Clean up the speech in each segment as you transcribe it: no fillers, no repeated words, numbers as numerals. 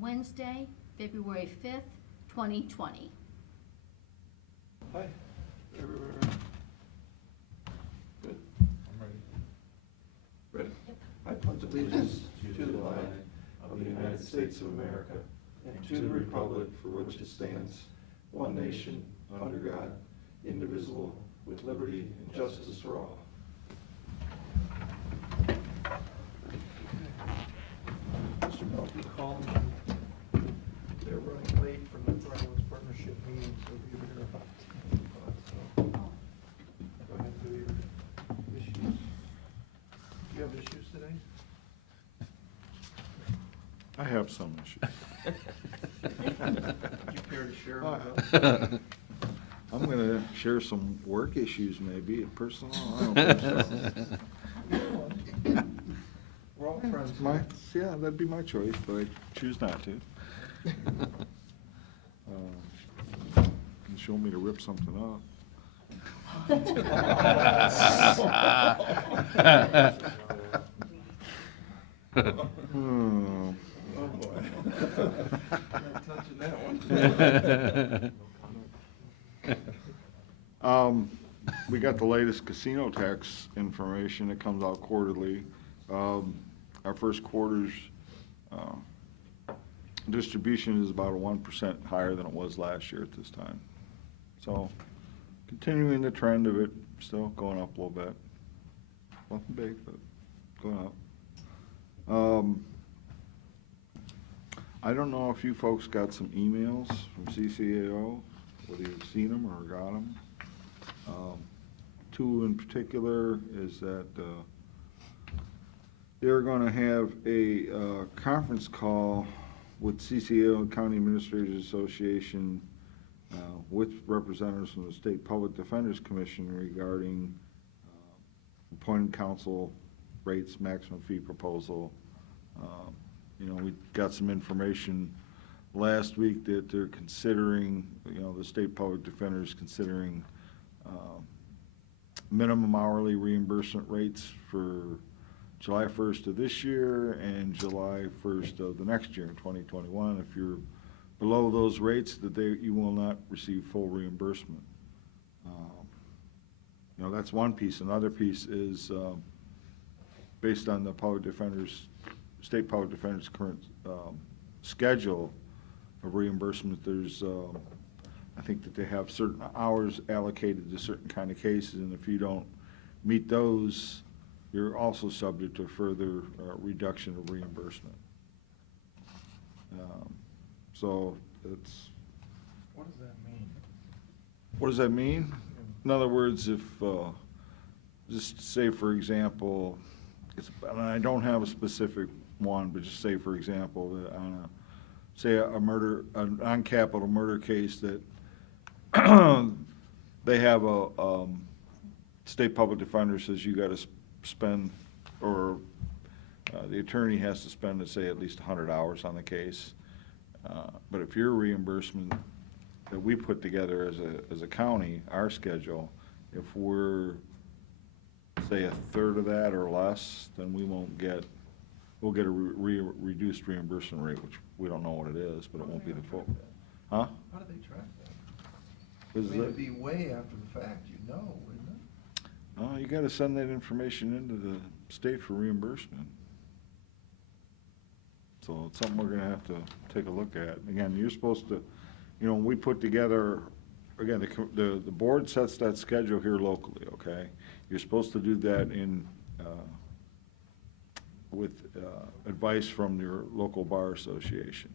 Wednesday, February 5th, 2020. Hi. Everywhere. Good. I'm ready. Ready? I pledge allegiance to the flag of the United States of America and to the republic for which it stands, one nation, under God, indivisible, with liberty and justice for all. Mr. Melton called me. They're running late from the Brownlands Partnership meeting, so we were here about 10 o'clock, so go ahead and do your issues. Do you have issues today? I have some issues. Would you care to share with us? I'm gonna share some work issues, maybe, personal, I don't think so. We're all friends. Yeah, that'd be my choice, but I choose not to. Unless you want me to rip something up. Hmm. Oh, boy. Not touching that one. We got the latest casino tax information that comes out quarterly. Our first quarter's distribution is about 1% higher than it was last year at this time. So, continuing the trend of it, still going up a little bit. Nothing big, but going up. I don't know if you folks got some emails from CCAO, whether you've seen them or got them. Two in particular is that they're going to have a conference call with CCAO and County Administrators Association with representatives from the State Public Defenders Commission regarding appointed counsel rates, maximum fee proposal. We got some information last week that they're considering, the State Public Defenders considering minimum hourly reimbursement rates for July 1st of this year and July 1st of the next year in 2021. If you're below those rates, you will not receive full reimbursement. That's one piece. Another piece is based on the State Public Defender's current schedule of reimbursement. There's I think that they have certain hours allocated to certain kind of cases, and if you don't meet those, you're also subject to further reduction of reimbursement. So it's. What does that mean? What does that mean? In other words, if, just say for example, and I don't have a specific one, but just say for example, that on a non-capital murder case that they have a State Public Defender says you got to spend, or the attorney has to spend, let's say, at least 100 hours on the case. But if your reimbursement that we put together as a county, our schedule, if we're, say, a third of that or less, then we'll get a reduced reimbursement rate, which we don't know what it is, but it won't be the full. Huh? How do they track that? I Is mean, it- it'd be way after the fact, wouldn't it? You gotta send that information into the state for reimbursement. So it's something we're gonna have to take a look at. Again, you're supposed to, when we put together, again, the board sets that schedule here locally, okay? You're supposed to do that with advice from your local bar association.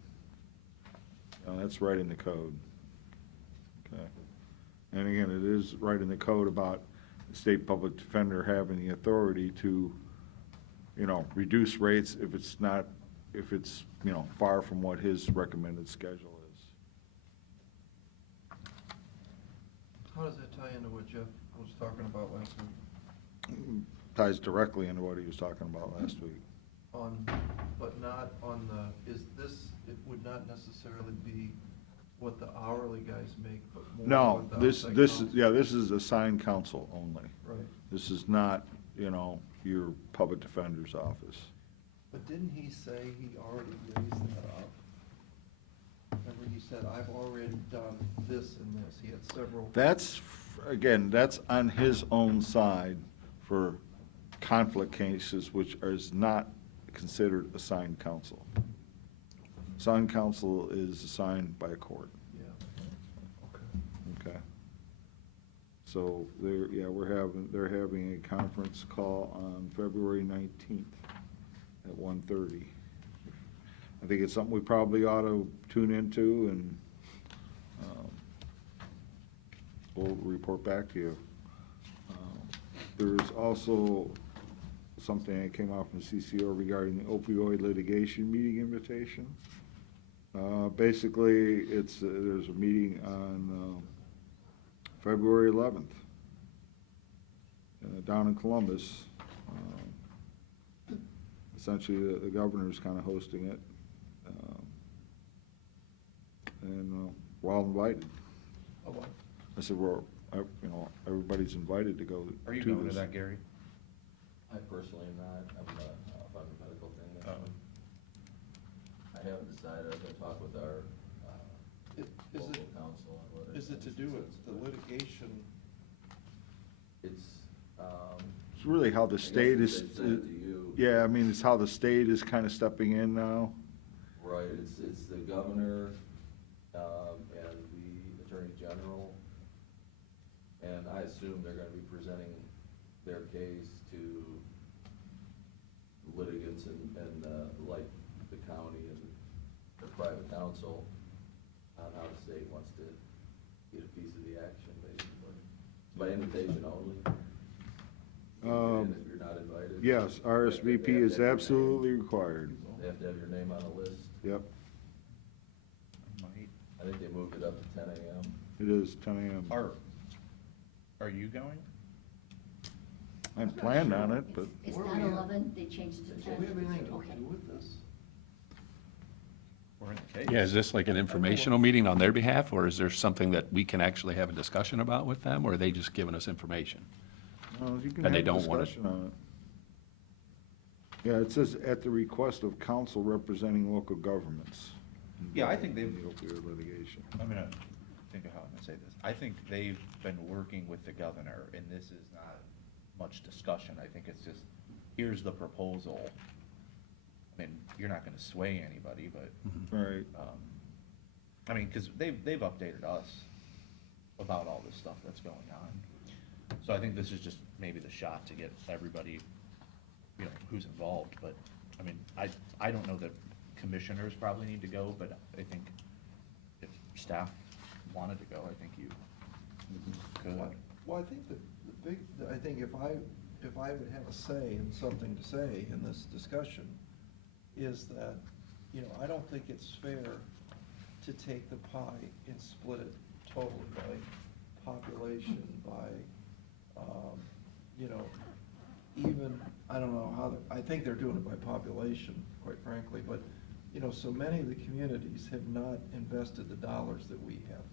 That's right in the code, okay? And again, it is right in the code about the State Public Defender having the authority to, reduce rates if it's far from what his recommended schedule is. How does that tie into what Jeff was talking about last week? Ties directly into what he was talking about last week. But not on it would not necessarily be what the hourly guys make, but more No, what the this outside is, counsel- this is assigned counsel only. Right. This is not, your public defender's office. But didn't he say he already raised that up? said, I've already done this and this. He had several. That's, again, that's on his own side for conflict cases, which is not considered assigned counsel. Assigned counsel is assigned by a court. Yeah. Okay. Okay. So they're having a conference call on February 19th at 1:30. I think it's something we probably ought to tune into, and we'll report back to you. There's also something that came out from CCO regarding the opioid litigation meeting invitation. Basically, there's a meeting on February 11th down in Columbus. Essentially, the governor's kind of hosting it. And we're all invited. Oh, what? I said, everybody's invited to go to this. Are you going to that, Gary? I personally am not, I'm on the medical thing next Oh. week. I haven't decided, I'm gonna talk with our, Is local it, council on whether. is it to do with the litigation? It's, It's really how the state I guess is, they sent it to you. yeah, I mean, it's how the state is kind of stepping in now. Right, it's the governor, and the attorney general. And I assume they're gonna be presenting their case to litigants and like the county and the private counsel on how the state wants to get a piece of the action, basically. It's by invitation only. And if you're not invited. Yes, RSVP they have is to have your name. absolutely required. They have to have your name on a list. Yep, I think they moved it up to 10 a.m. it is 10 a.m. Are you going? I'm planned on it, but It's Where not we at? 11, they changed it to Do 10. we have anything to Okay. do with this? We're in the case. Yeah, is this like an informational meeting on their behalf, or is there something that we can actually have a discussion about with them, or are they just giving us information? no, you can And they have a don't want it. discussion on it. Yeah, it says at the request of counsel representing local governments. Yeah, I think in they've- the opioid litigation. I'm gonna think of how I'm gonna say this. I think they've been working with the governor, and this is not much discussion. I think it's just, here's the proposal. I mean, you're not gonna sway anybody, but, Right, I mean, cause they've updated us about all this stuff that's going on. So I think this is just maybe the shot to get everybody, who's involved, but, I mean, I don't know that commissioners probably need to go, but I think if staff wanted to go, I think you could. Well, I think I think if I would have a say and something to say in this discussion, is that, I don't think it's fair to take the pie and split it totally by population, by, even, I don't know how, I think they're doing it by population, quite frankly, but, so many of the communities have not invested the dollars that we have.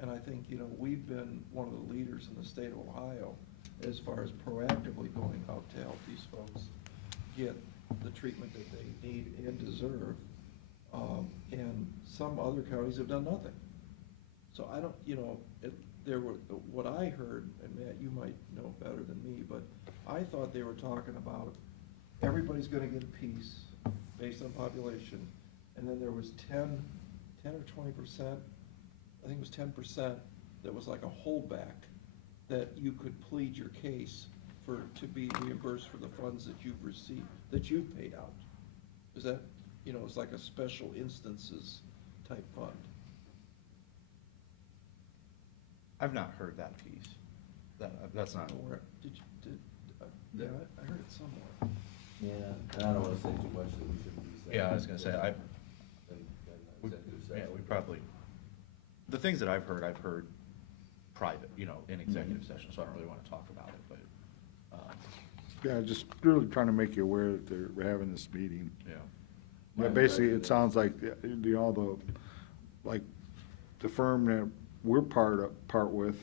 And I think, we've been one of the leaders in the state of Ohio as far as proactively going out to help these folks get the treatment that they need and deserve. And some other counties have done nothing. So I don't, what I heard, and Matt, you might know better than me, but I thought they were talking about everybody's gonna get a piece based on population, and then there was 10 or 20%, I think it was 10%, that was like a holdback, that you could plead your case to be reimbursed for the funds that you've received, that you've paid out. Is that, it's like a special instances type fund. I've not heard that piece. That's not. Or yeah, I heard it somewhere. Yeah, and I don't wanna say too much that we shouldn't be saying. Yeah, I was gonna say, In executive yeah, session. we probably, the things that I've heard private, in executive session, so I don't really wanna talk about it, but, yeah, just really trying to make you aware that they're having this meeting. yeah. Yeah, basically, it sounds like, like, the firm that we're part with,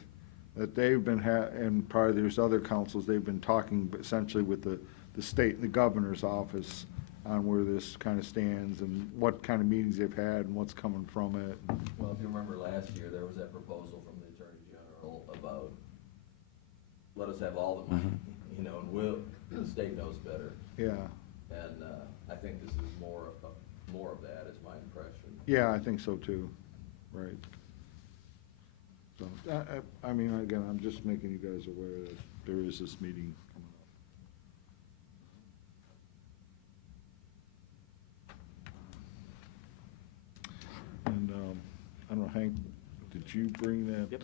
that they've been and probably there's other councils, they've been talking essentially with the state and the governor's office on where this kind of stands and what kind of meetings they've had and what's coming from it. Well, if you remember last year, there was that proposal from the Attorney General about, let us have all the money, you know, and the state knows better. Yeah, And, I think this is more of that, is my impression. yeah, I think so too, right. So, I mean, again, I'm just making you guys aware that there is this meeting coming up. And, I don't know, Hank, did you bring that,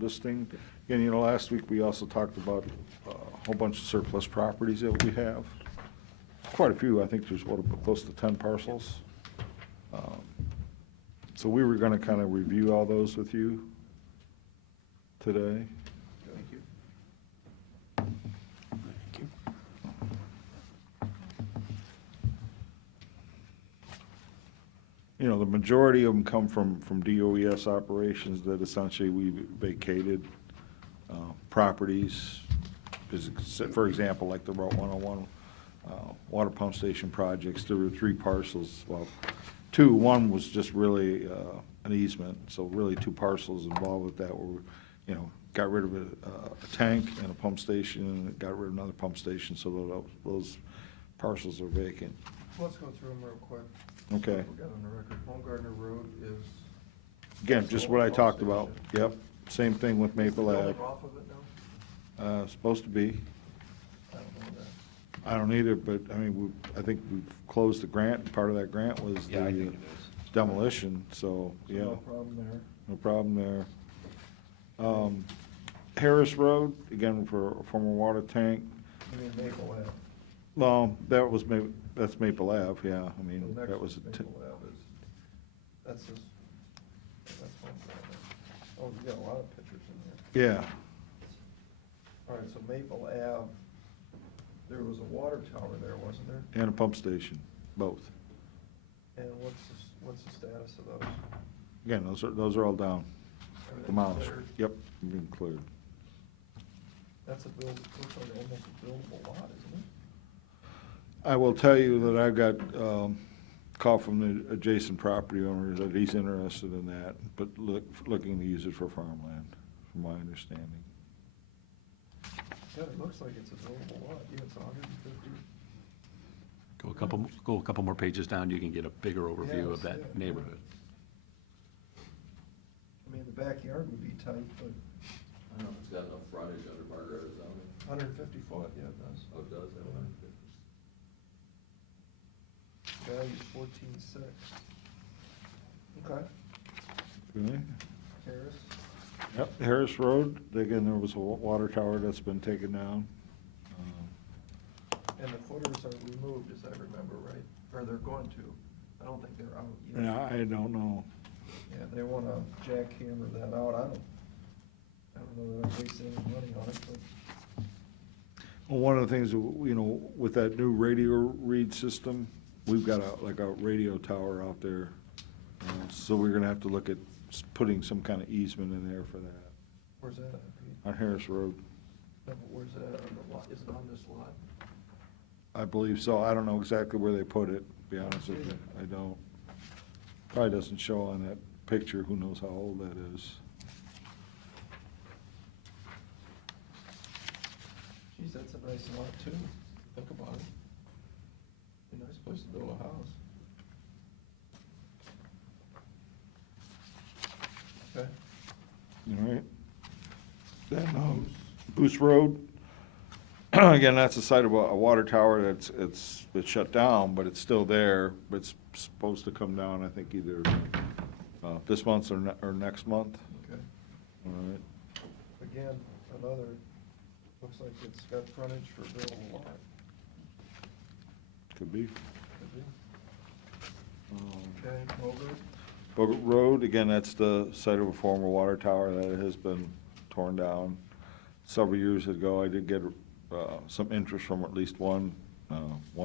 listing? And, you know, last week we also talked about a whole bunch of surplus properties that we have. Quite a few, I think there's, close to 10 parcels. So we were gonna kind of review all those with you today. Thank you. Thank you. You know, the majority of them come from DOES operations that essentially we vacated properties. For example, like the Route 101 water pump station projects, there were 3 parcels, well, 2. One was just really an easement, so really 2 parcels involved with that were, you know, got rid of a tank and a pump station, and got rid of another pump station, so those parcels are vacant. Let's go through them real quick. Okay. We got on the record, Baumgartner Road is. Again, just what I talked about. Yep, same thing with Maple Building Ave. off of it now? Supposed to be. I don't know that. I don't either, but, I mean, I think we've closed the grant. Part of that grant was Yeah, I the think it is. demolition, so, So yeah, no problem there. no problem there. Harris Road, again, for a former water tank. You mean Maple Ave? Well, that's Maple Ave, yeah, I mean, The next that was, Maple Ave is, that's just, that's one side. Oh, you got a lot of pictures in there. yeah, All right, so Maple Ave, there was a water tower there, wasn't there? and a pump station, both. And what's the status of those? Again, those are all down, Everything demolished. cleared? Yep, being cleared. That's looks like almost a buildable lot, isn't it? I will tell you that I've got call from the adjacent property owner that he's interested in that, but looking to use it for farmland, from my understanding. Yeah, it looks like it's a buildable lot. Yeah, it's 150. Go a couple more pages down, you can get a bigger overview Yeah, of that yeah. neighborhood. I mean, the backyard would be tight, but I don't know if it's got enough frontage under Margaret zoning. 150 foot, yeah, it does. Oh, it does have 150. Value's 14.6. Okay, Okay. Harris. Yep, Harris Road, again, there was a water tower that's been taken down. And the footers are removed, as I remember, right? Or they're going to. I don't think they're out yet. Yeah, I don't know. Yeah, they wanna jackhammer that out. I don't know that I'm wasting any money on it, but Well, one of the things, you know, with that new radio read system, we've got a radio tower out there. So we're gonna have to look at putting some kind of easement in there for that, where's that at, Pete? on Harris Road. No, but where's that on the lot? Is it on this lot? I believe so. I don't know exactly where they put it, to be honest with you. I don't. Probably doesn't show on that picture. Who knows how old that is. Geez, that's a nice lot too. Think about it. Be a nice place to build a house. Okay. All right. Then, Goose Road, again, that's the site of a water tower it's shut down, but it's still there. It's supposed to come down, I think, either this month or next month. Okay. All right. Again, another, looks like it's got frontage for a buildable lot. Could be. Could be. Okay, Mulder? Bogart Road, again, that's the site of a former water tower that has been torn down. Several years ago, I did get some interest from at least one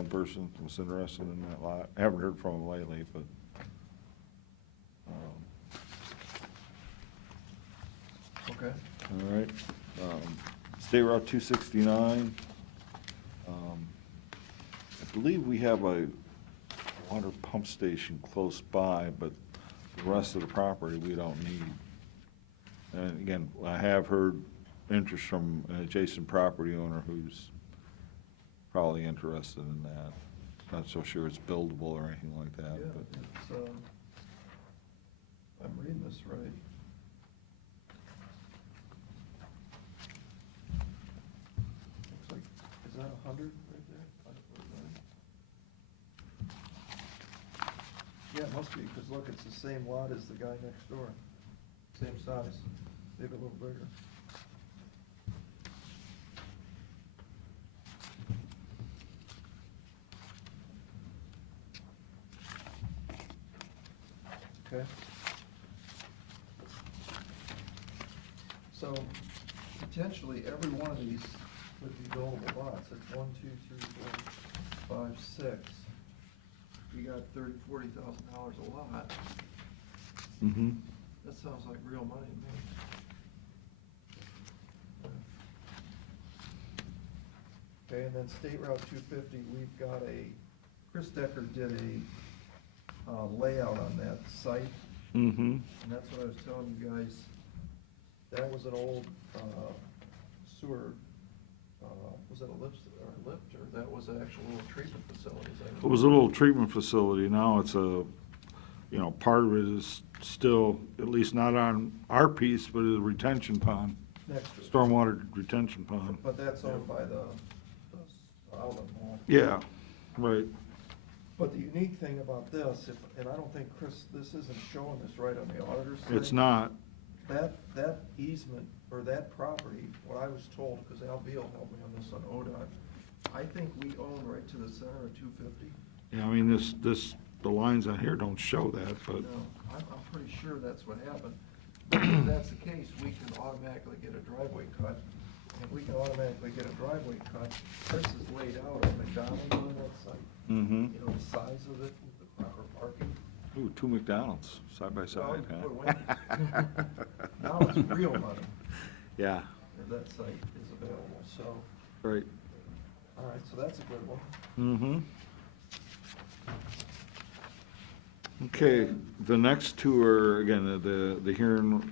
person was interested in that lot. I haven't heard from him lately, but. Okay. All right. State Route 269. believe we have a water pump station close by, but the rest of the property we don't need. And again, I have heard interest from an adjacent property owner who's probably interested in that. Not so sure it's buildable or anything like that, Yeah, but. it's, I'm reading this right. Looks like, is that 100 right there? 549? Yeah, it must be, because look, it's the same lot as the guy next door. Same size, maybe a little bigger. Okay. So potentially, every one of these would be buildable lots. It's 1, 2, 3, 4, 5, 6. You got $40,000 a lot. Mm-hmm. That sounds like real money to me. Okay, and then State Route 250, we've got Chris Decker did a layout on that site, Mm-hmm. and that's what I was telling you guys. That was an old sewer, was it a lift, or that was an actual little treatment facility? Is that- It was a little treatment facility. Now it's part of it is still, at least not on our piece, but a retention pond, Next to it. stormwater retention pond. But that's owned by the outlet mall. Yeah, right. But the unique thing about this, and I don't think, Chris, this isn't showing this right on the auditor's side. It's not. That easement, or that property, what I was told, because Al Beal helped me on this on ODOT, I think we own right to the center of 250. Yeah, I mean, the lines on here don't show that, but, No, I'm pretty sure that's what happened. But if that's the case, we can automatically get a driveway cut. And we can automatically get a driveway cut. Chris is laid out on McDonald's on that site. mm-hmm. You know, the size of it, the proper parking. Ooh, 2 McDonald's, side by side, Well, huh? put Wendy's. Now it's real money, Yeah, if that site is available, so, right. all right, so that's a good one. Mm-hmm. Okay, the next two are, again, the Huron,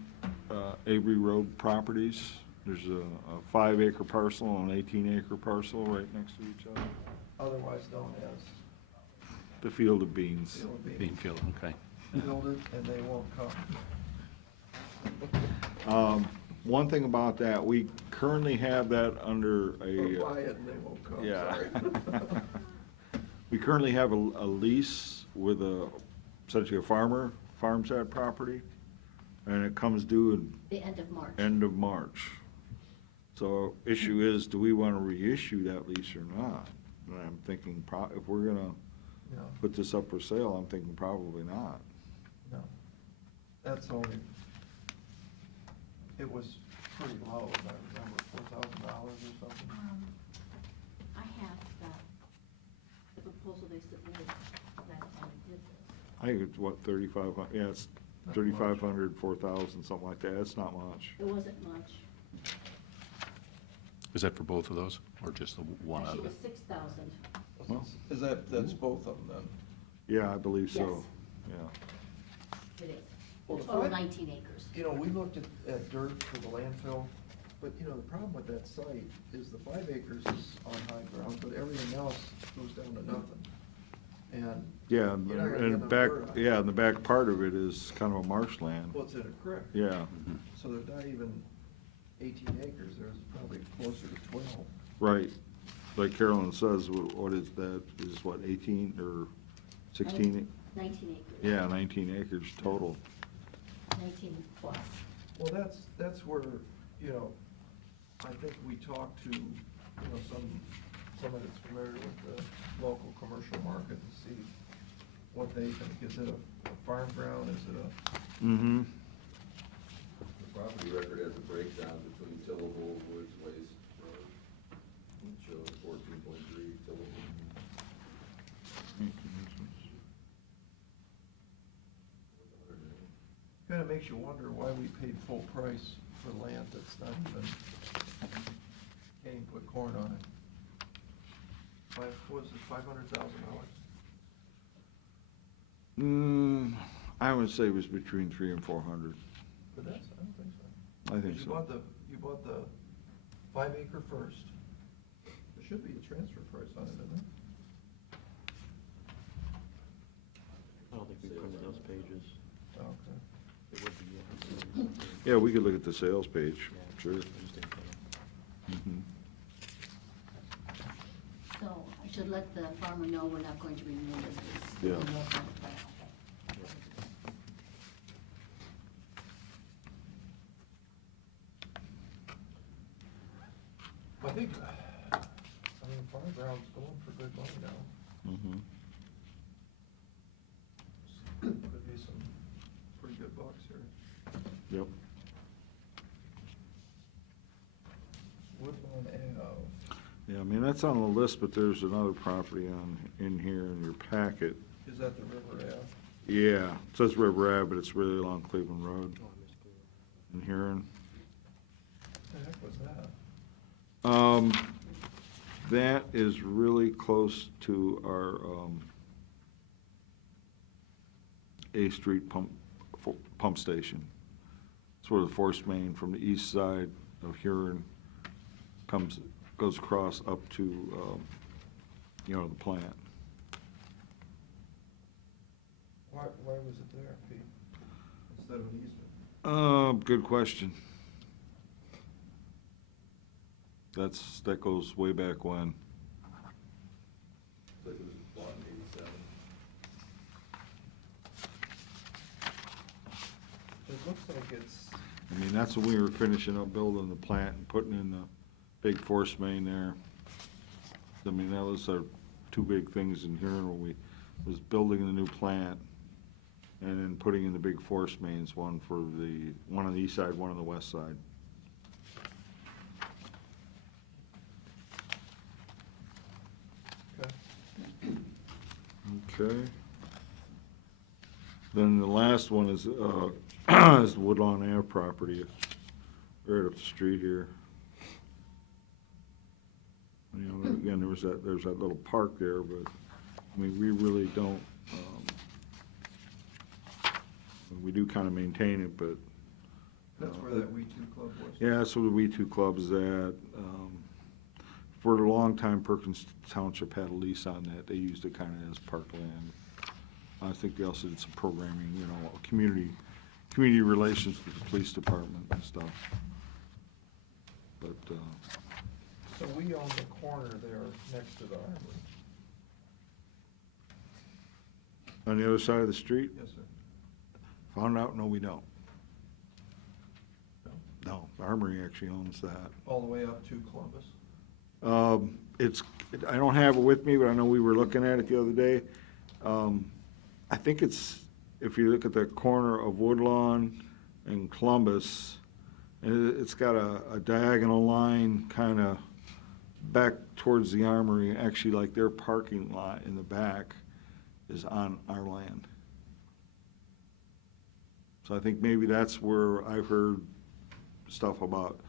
Avery Road properties. There's a 5-acre parcel and an 18-acre parcel right next to each other. Otherwise known as The Field of Beans. Field of Beans. Beanfield, okay. Build it and they won't come. One thing about that, we currently have that under Or a. buy it and they won't come, Yeah. sorry. We currently have a lease with essentially a farmer, farms that property, and it comes due in The end of March. end of March. So issue is, do we want to reissue that lease or not? And I'm thinking, if we're gonna No, put this up for sale, I'm thinking probably not. no. That's only, it was pretty low, if I remember, $4,000 or something. I have the proposal they submitted last time we did this. I think it's what, 3,500, yeah, it's Not 3,500, 4,000, something like that, it's not much. It wasn't much. Is that for both of those, or just the one out Actually, of it the? was 6,000. Well. Is that's both of them then? Yeah, I believe so, yeah. It is. Well, The the total five- 19 acres. You know, we looked at dirt for the landfill, but you know, the problem with that site is the 5 acres is on high ground, but everything else goes down to nothing. And, Yeah, You're not gonna get and enough back, dirt on it. yeah, and the back part of it is kind of a marshland. well, it's in a creek. Yeah, So there's not even 18 acres, there's probably closer to 12. right. Like Carolyn says, what is that, is what, 18 or 16? 19 acres. Yeah, 19 acres total. 19 plus. Well, that's where, you know, I think we talked to, you know, someone that's familiar with the local commercial market and see what they think. Is it a farm ground, is it a? Mm-hmm. The property record has a breakdown between tillable, woods, waste, road. It shows 14.3 tillable. Kind of makes you wonder why we paid full price for land that's not even, can't even put corn on it. what was it, $500,000? I would say it was between 300 and 400. For this? I don't think so. I think You so. bought the 5 acre first. There should be a transfer price on it, isn't there? I don't think we printed those pages. Oh, okay. It would be, yeah. Yeah, we could look at the sales page, Yeah, sure. I just didn't print them. Mhm. So I should let the farmer know we're not going to renew this lease. Yeah. We won't have it back. I think, farm ground's going for good money now. Mhm. Could be some pretty good bucks here. Yep. Woodlawn Ave. Yeah, I mean, that's on the list, but there's another property in here in your packet. Is that the River Ave? Yeah, it says River Ave, but it's really along Cleveland Road Oh, I missed it. in Huron. What the heck was that? That is really close to our, A Street pump station. It's where the force main from the east side of Huron goes across up to, the plant. Why was it there, Pete? Instead of an easement? Good question. That goes way back when. Like it was bought in '87. It looks like it's, I mean, that's when we were finishing up building the plant and putting in the big force main there. I mean, that was our two big things in here when we was building the new plant and then putting in the big force mains, one on the east side, one on the west side. okay. Okay. Then the last one is, is the Woodlawn Ave property, right up the street here. You know, again, there's that little park there, but, I mean, we really don't, we do kind of maintain it, but. That's where that We Two Club was. Yeah, that's where the We Two Club is at. For a long time, Perkins Township had a lease on that. They used it kind of as parkland. I think they also did some programming, community relations with the police department and stuff. But, So we own the corner there next to the Armory. on the other side of the street, Yes, sir. found out, no, we don't. No? No, the Armory actually owns that. All the way up to Columbus? I don't have it with me, but I know we were looking at it the other day. I think if you look at the corner of Woodlawn and Columbus, and it's got a diagonal line kind of back towards the Armory, actually like their parking lot in the back is on our land. So I think maybe that's where I've heard stuff about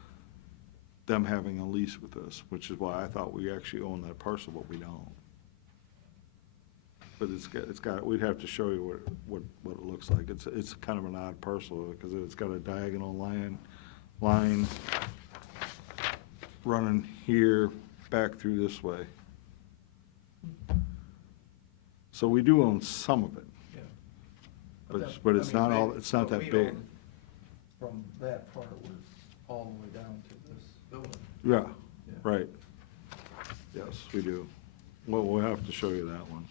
them having a lease with us, which is why I thought we actually own that parcel, but we don't. But it's got, we'd have to show you what it looks like. It's kind of an odd parcel, because it's got a diagonal line running here, back through this way. So we do own some of it, Yeah. but it's not all, it's not what that we big. own From that part was all the way down to this building. Yeah, Yeah. right. Yes, we do. Well, we'll have to show you that one.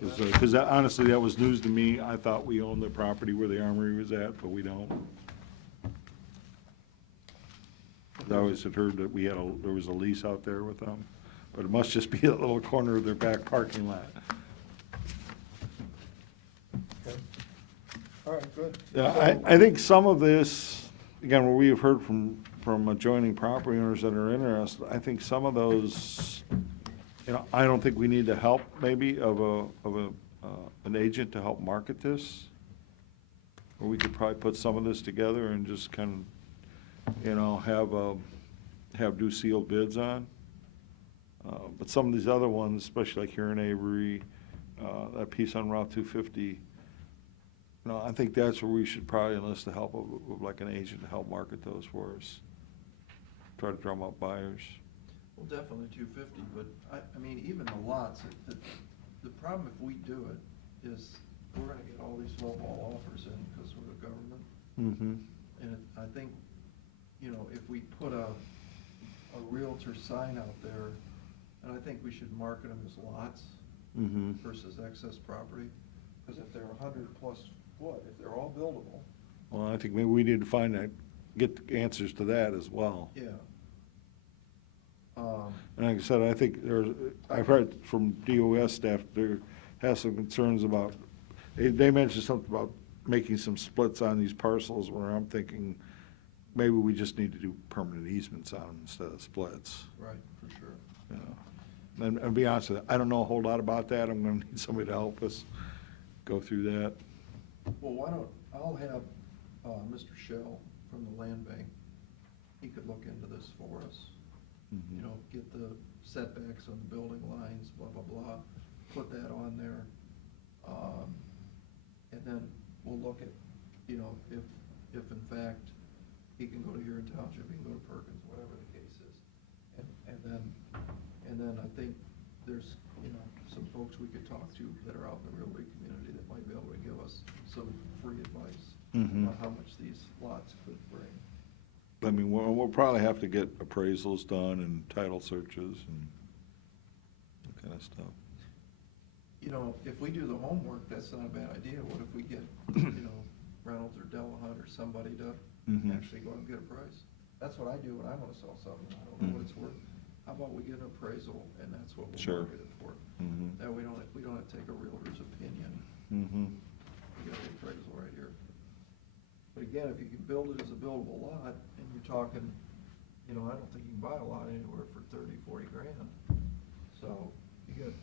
Because honestly, that was news to me. I thought we owned the property where the Armory was at, but we don't. I always had heard that there was a lease out there with them, but it must just be a little corner of their back parking lot. Okay. All right, good. Yeah, I think some of this, again, where we have heard from adjoining property owners that are interested, I think some of those, I don't think we need the help maybe of an agent to help market this. Or we could probably put some of this together and just kind of, have do sealed bids on. But some of these other ones, especially like here in Avery, that piece on Route 250, no, I think that's where we should probably enlist the help of like an agent to help market those for us. Try to drum up buyers. Well, definitely 250, but I mean, even the lots, the problem if we do it is we're gonna get all these lowball offers in because we're the government. Mm-hmm. And I think, you know, if we put a Realtor sign out there, and I think we should market them as lots Mm-hmm. versus excess property, because if they're 100 plus foot, if they're all buildable, Well, I think maybe we need to find that, get the answers to that as well. yeah. And like I said, I think I've heard from DOS staff, there has some concerns about, they mentioned something about making some splits on these parcels where I'm thinking maybe we just need to do permanent easements on them instead of splits. Right, for sure. You know. And be honest with you, I don't know a whole lot about that. I'm gonna need somebody to help us go through that. Well, why don't, I'll have Mr. Shell from the land bank, he could look into this for us. You know, get the setbacks on the building lines, blah, blah, blah, put that on there. And then we'll look at, you know, if in fact he can go to Huron Township, he can go to Perkins, whatever the case is. And then I think there's, you know, some folks we could talk to that are out in the realty community that might be able to give us some free advice Mhm. on how much these lots could bring. I mean, we'll probably have to get appraisals done and title searches and that kind of stuff. You know, if we do the homework, that's not a bad idea. What if we get, you know, Reynolds or Delahunt or somebody to Mhm. actually go out and get a price? That's what I do when I wanna sell something, I don't know what it's worth. How about we get an appraisal, and that's what we'll Sure. market it for? Mhm. That we don't have to take a realtor's opinion. Mm-hmm. We got the appraisal right here. But again, if you can build it as a buildable lot, and you're talking, you know, I don't think you can buy a lot anywhere for 30, 40 grand. So you get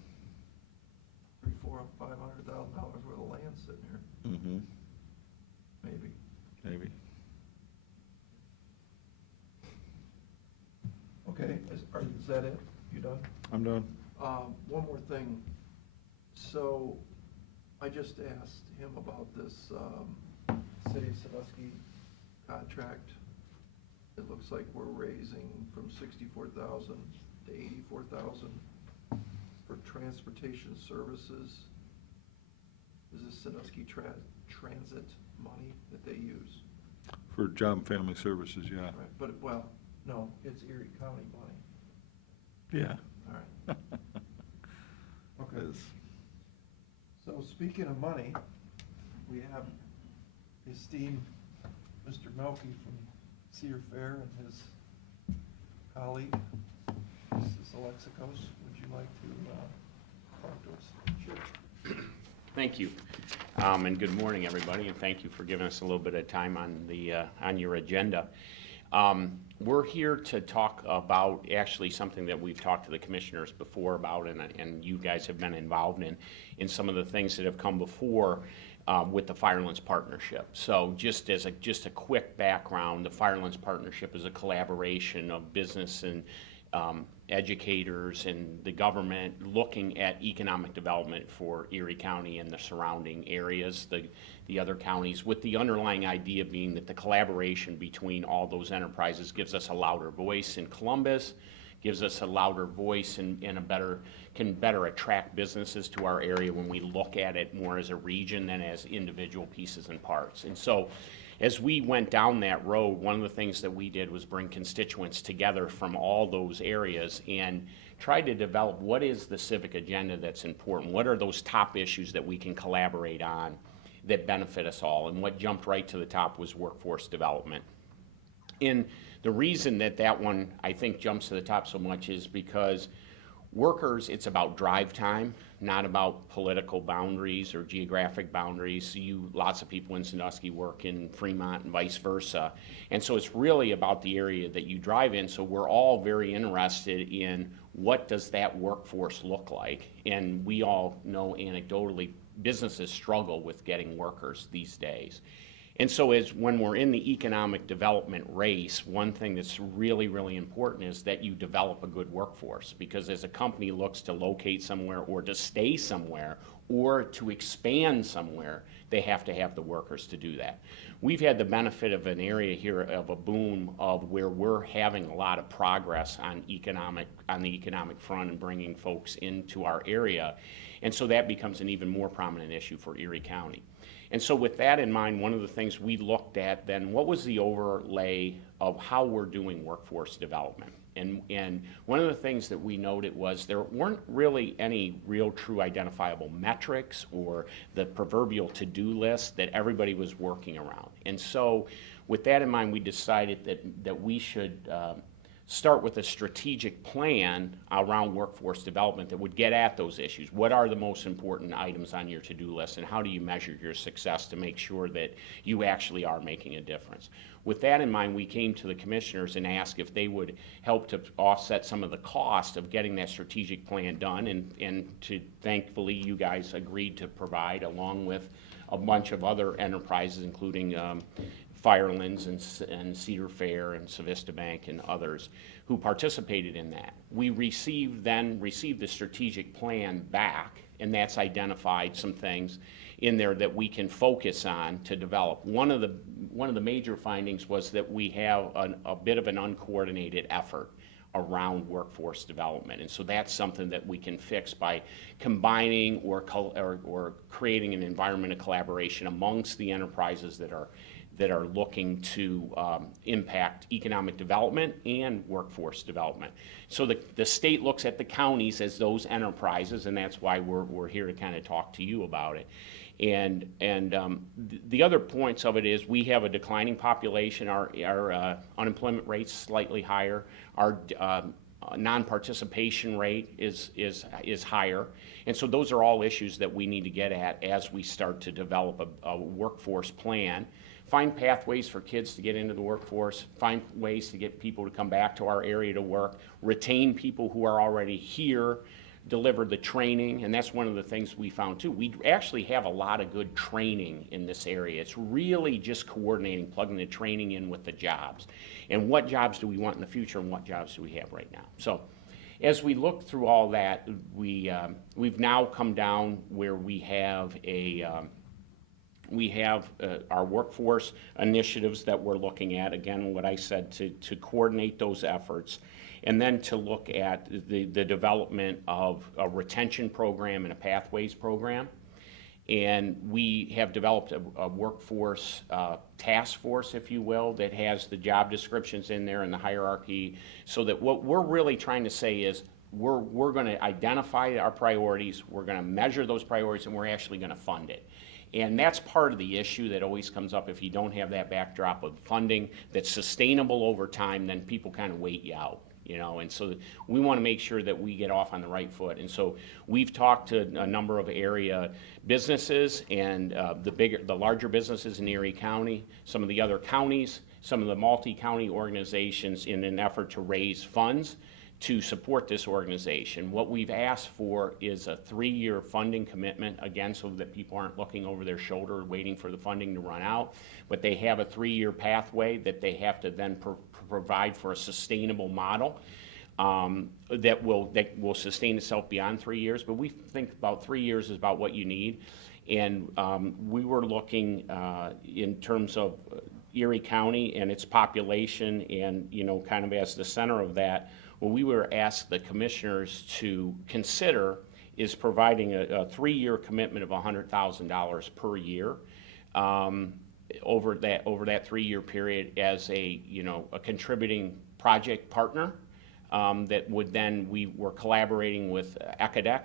$300,000, $400,000, $500,000 worth of land sitting here, Mm-hmm. maybe. Maybe. Okay, is that it? You done? I'm done. One more thing. So I just asked him about this City of Sandusky contract. It looks like we're raising from 64,000 to 84,000 for transportation services. Is this Sandusky transit money that they use? For Job and Family Services, yeah. Right, but, well, no, it's Erie County money. Yeah. All right. Okay. It is. So speaking of money, we have esteemed Mr. Melky from Cedar Fair and his colleague, Mrs. Alexikos. Would you like to talk to us? Sure. Thank you, and good morning, everybody, and thank you for giving us a little bit of time on the, on your agenda. We're here to talk about actually something that we've talked to the commissioners before about, and you guys have been involved in some of the things that have come before with the Firelands Partnership. So just as a quick background, the Firelands Partnership is a collaboration of business and educators and the government looking at economic development for Erie County and the surrounding areas, the other counties, with the underlying idea being that the collaboration between all those enterprises gives us a louder voice in Columbus, gives us a louder voice and can better attract businesses to our area when we look at it more as a region than as individual pieces and parts. And so as we went down that road, one of the things that we did was bring constituents together from all those areas and try to develop what is the civic agenda that's important. What are those top issues that we can collaborate on that benefit us all? And what jumped right to the top was workforce development. And the reason that one, I think, jumps to the top so much is because workers, it's about drive time, not about political boundaries or geographic boundaries. Lots of people in Sandusky work in Fremont and vice versa. And so it's really about the area that you drive in. So we're all very interested in what does that workforce look like. And we all know anecdotally businesses struggle with getting workers these days. And so when we're in the economic development race, one thing that's really, really important is that you develop a good workforce. Because as a company looks to locate somewhere or to stay somewhere or to expand somewhere, they have to have the workers to do that. We've had the benefit of an area here of a boom of where we're having a lot of progress on the economic front and bringing folks into our area. And so that becomes an even more prominent issue for Erie County. And so with that in mind, one of the things we looked at then, what was the overlay of how we're doing workforce development? And one of the things that we noted was there weren't really any real true identifiable metrics or the proverbial to-do list that everybody was working around. And so with that in mind, we decided that we should start with a strategic plan around workforce development that would get at those issues. What are the most important items on your to-do list, and how do you measure your success to make sure that you actually are making a difference? With that in mind, we came to the commissioners and asked if they would help to offset some of the cost of getting that strategic plan done, and to thankfully you guys agreed to provide, along with a bunch of other enterprises, including Firelands and Cedar Fair and Civista Bank and others who participated in that. We then received the strategic plan back, and that's identified some things in there that we can focus on to develop. One of the major findings was that we have a bit of an uncoordinated effort around workforce development, and so that's something that we can fix by combining or creating an environment of collaboration amongst the enterprises that are looking to impact economic development and workforce development. So the state looks at the counties as those enterprises, and that's why we're here to kind of talk to you about it. And the other points of it is we have a declining population. Our unemployment rate's slightly higher. Our non-participation rate is higher. And so those are all issues that we need to get at as we start to develop a workforce plan. Find pathways for kids to get into the workforce, find ways to get people to come back to our area to work, retain people who are already here, deliver the training, and that's one of the things we found too. We actually have a lot of good training in this area. It's really just coordinating, plugging the training in with the jobs. And what jobs do we want in the future, and what jobs do we have right now? So as we look through all that, we've now come down where we have our workforce initiatives that we're looking at, again, what I said, to coordinate those efforts, and then to look at the development of a retention program and a pathways program. And we have developed a workforce task force, if you will, that has the job descriptions in there and the hierarchy, so that what we're really trying to say is we're going to identify our priorities, we're going to measure those priorities, and we're actually going to fund it. And that's part of the issue that always comes up. If you don't have that backdrop of funding that's sustainable over time, then people kind of wait you out, and so we want to make sure that we get off on the right foot. And so we've talked to a number of area businesses and the larger businesses in Erie County, some of the other counties, some of the multi-county organizations in an effort to raise funds to support this organization. What we've asked for is a 3-year funding commitment, again, so that people aren't looking over their shoulder waiting for the funding to run out, but they have a 3-year pathway that they have to then provide for a sustainable model that will sustain itself beyond 3 years. But we think about 3 years is about what you need. And we were looking in terms of Erie County and its population, and kind of as the center of that, what we were asked the commissioners to consider is providing a 3-year commitment of $100,000 per year over that 3-year period as a contributing project partner that would then, we were collaborating with ECADEC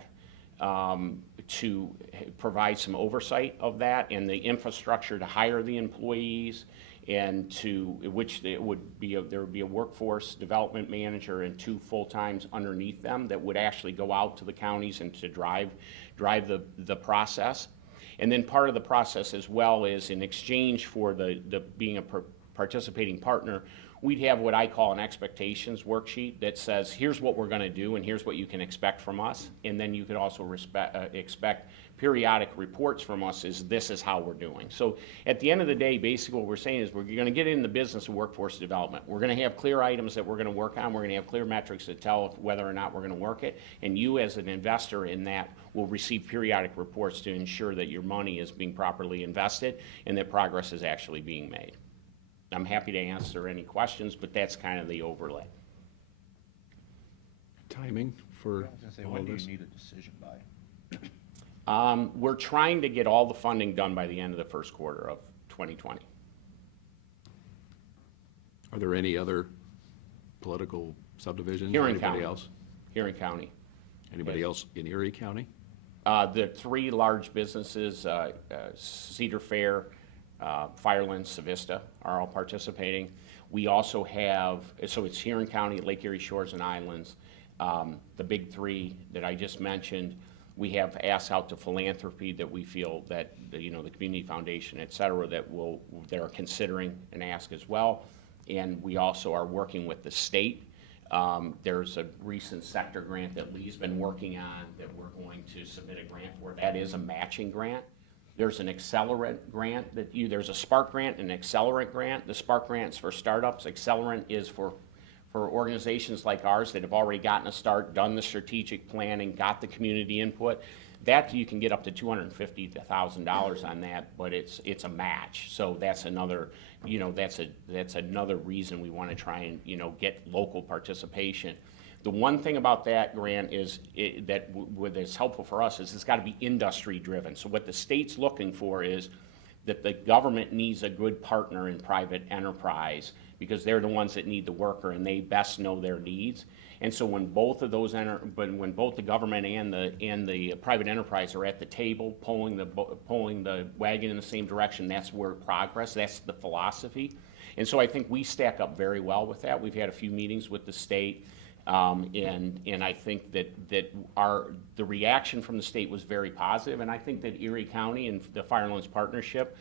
to provide some oversight of that and the infrastructure to hire the employees, and there would be a workforce development manager and 2 full-times underneath them that would actually go out to the counties and to drive the process. And then part of the process as well is, in exchange for the being a participating partner, we'd have what I call an expectations worksheet that says, here's what we're gonna do and here's what you can expect from us. And then you could also expect periodic reports from us, this is how we're doing. So at the end of the day, basically what we're saying is we're gonna get in the business of workforce development. We're gonna have clear items that we're gonna work on. We're gonna have clear metrics that tell whether or not we're gonna work it. And you as an investor in that will receive periodic reports to ensure that your money is being properly invested and that progress is actually being made. I'm happy to answer any questions, but that's kind of the overlay. Timing for I was gonna say, all when do you this? need a decision by? We're trying to get all the funding done by the end of the first quarter of 2020. Are there any other political subdivisions? Here in Anybody county. else? Here in county. Anybody Yes. else in Erie County? The three large businesses, Cedar Fair, Fireland, Savista, are all participating. We also have, so it's Huron County, Lake Erie Shores and Islands. The big three that I just mentioned, we have asked out to philanthropy that we feel that, the Community Foundation, et cetera, they're considering an ask as well. And we also are working with the state. There's a recent sector grant that Lee's been working on that we're going to submit a grant for. That is a matching grant. There's an accelerant grant there's a Spark grant and an accelerant grant. The Spark grant's for startups. Accelerant is for organizations like ours that have already gotten a start, done the strategic planning, got the community input. That you can get up to $250,000 on that, but it's a match. So that's another, that's another reason we want to try and, get local participation. The one thing about that grant is that's helpful for us is it's got to be industry driven. So what the state's looking for is that the government needs a good partner in private enterprise because they're the ones that need the worker and they best know their needs. And so when both of those when both the government and the private enterprise are at the table pulling the wagon in the same direction, that's where progress. That's the philosophy. And so I think we stack up very well with that. We've had a few meetings with the state. And I think that the reaction from the state was very positive, and I think that Erie County and the Firelands Partnership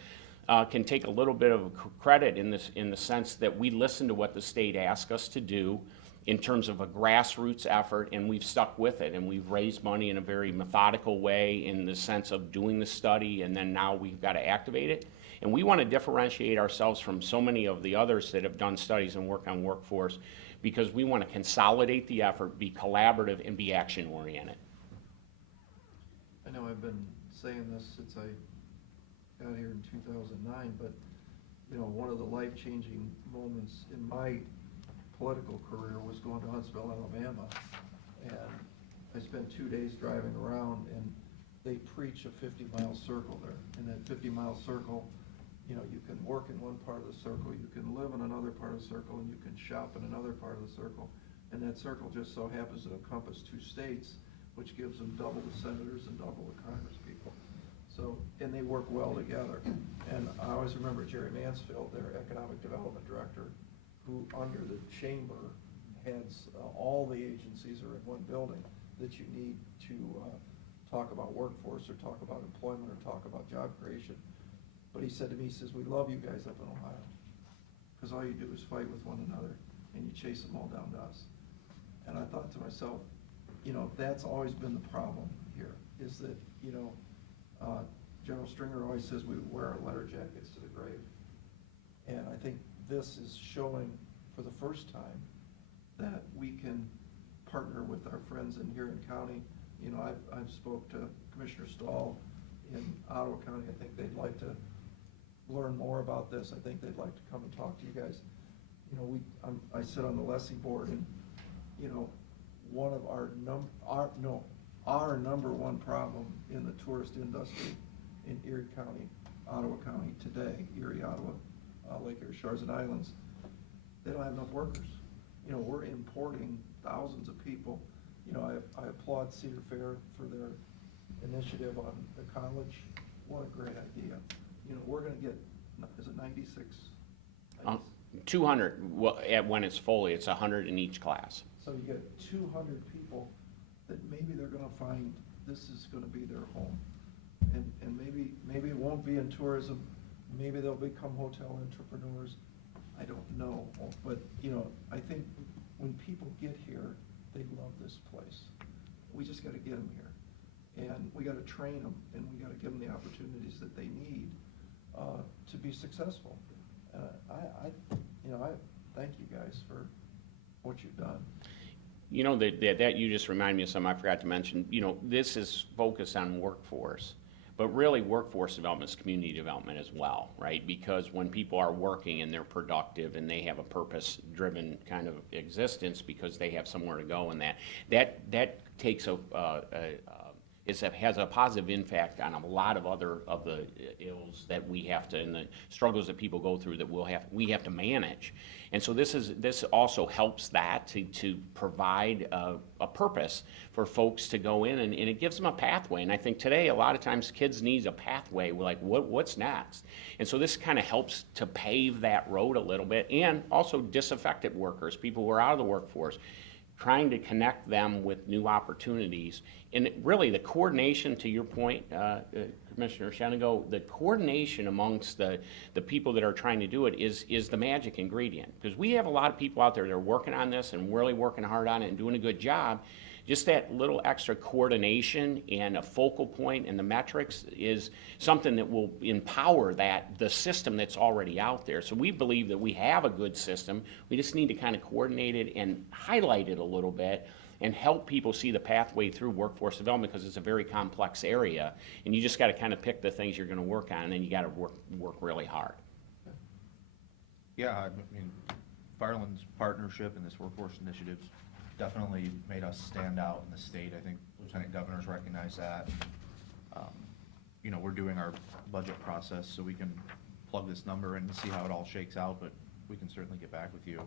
can take a little bit of credit in the sense that we listened to what the state asked us to do in terms of a grassroots effort, and we've stuck with it, and we've raised money in a very methodical way in the sense of doing the study, and then now we've got to activate it. And we want to differentiate ourselves from so many of the others that have done studies and work on workforce because we want to consolidate the effort, be collaborative, and be action-oriented. I know I've been saying this since I got here in 2009, but, one of the life-changing moments in my political career was going to Huntsville, Alabama. And I spent 2 days driving around, and they preach a 50-mile circle there. And that 50-mile circle, you can work in one part of the circle, you can live in another part of the circle, and you can shop in another part of the circle. And that circle just so happens to encompass 2 states, which gives them double the senators and double the Congress people. So, and they work well together. And I always remember Jerry Mansfield, their economic development director, who under the chamber heads all the agencies are in one building that you need to talk about workforce or talk about employment or talk about job creation. But he said to me, he says, we love you guys up in Ohio, because all you do is fight with one another, and you chase them all down to us. And I thought to myself, that's always been the problem here, is that, General Stringer always says we wear our letter jackets to the grave. And I think this is showing for the first time that we can partner with our friends in Huron County. I've spoke to Commissioner Stahl in Ottawa County. I think they'd like to learn more about this. I think they'd like to come and talk to you guys. I sit on the Lessee board, and one of our number one problem in the tourist industry in Erie County, Ottawa County today, Erie, Ottawa, Lake Erie Shores and Islands, they don't have enough workers. We're importing thousands of people. I applaud Cedar Fair for their initiative on the college. What a great idea. We're gonna get, is it 96? 200, when it's fully, it's 100 in each class. So you get 200 people that maybe they're gonna find this is gonna be their home. And maybe it won't be in tourism, maybe they'll become hotel entrepreneurs. I don't know, but, you know, I think when people get here, they love this place. We just gotta get them here, and we gotta train them, and we gotta give them the opportunities that they need, to be successful. I thank you guys for what you've done. You know, that you just reminded me of something I forgot to mention. You know, this is focused on workforce, but really workforce development is community development as well, right? Because when people are working and they're productive and they have a purpose-driven kind of existence because they have somewhere to go, and that takes has a positive impact on a lot of other of the ills that we have to, and the struggles that people go through that we have to manage. And so this also helps that to provide a purpose for folks to go in, and it gives them a pathway. And I think today a lot of times kids need a pathway. We're like, what's next? And so this kind of helps to pave that road a little bit, and also disaffected workers, people who are out of the workforce, trying to connect them with new opportunities. And really, the coordination, to your point, Commissioner Shenago, the coordination amongst the people that are trying to do it is the magic ingredient. Because we have a lot of people out there that are working on this and really working hard on it and doing a good job. Just that little extra coordination and a focal point and the metrics is something that will empower the system that's already out there. So we believe that we have a good system. We just need to kind of coordinate it and highlight it a little bit and help people see the pathway through workforce development, because it's a very complex area. And you just got to kind of pick the things you're going to work on, and then you got to work really hard. Yeah, I mean, Fireland's partnership in this workforce initiatives definitely made us stand out in the state. I think Lieutenant Governors recognize that. You know, we're doing our budget process so we can plug this number in and see how it all shakes out, but we can certainly get back with you.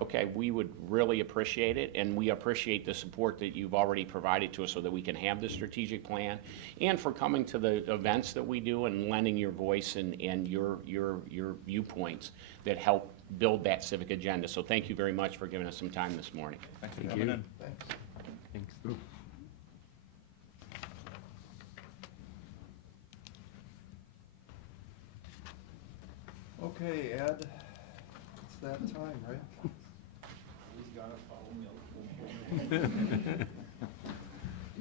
Okay, we would really appreciate it, and we appreciate the support that you've already provided to us so that we can have the strategic plan, and for coming to the events that we do and lending your voice and your viewpoints that help build that civic agenda. So thank you very much for giving us some time this morning. Thanks for Thank coming you. in. Thanks. Thanks. Okay, Ed, it's that time, right?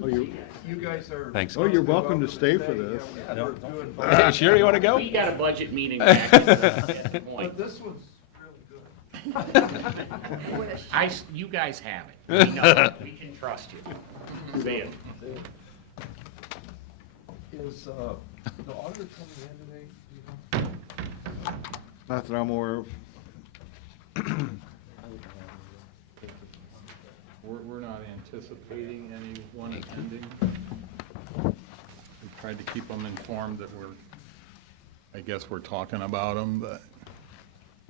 Oh, you're, You guys are. Thanks. Oh, you're welcome to stay for Yeah, this. we're doing Hey, both. sure you want to go? We got a budget meeting back at the point. But this one's really good. You guys have it. We know it. We can trust you. Say it. Is, the auditor coming in today, do you know? not that I'm aware of. We're not anticipating anyone attending. We tried to keep them informed that I guess we're talking about them, but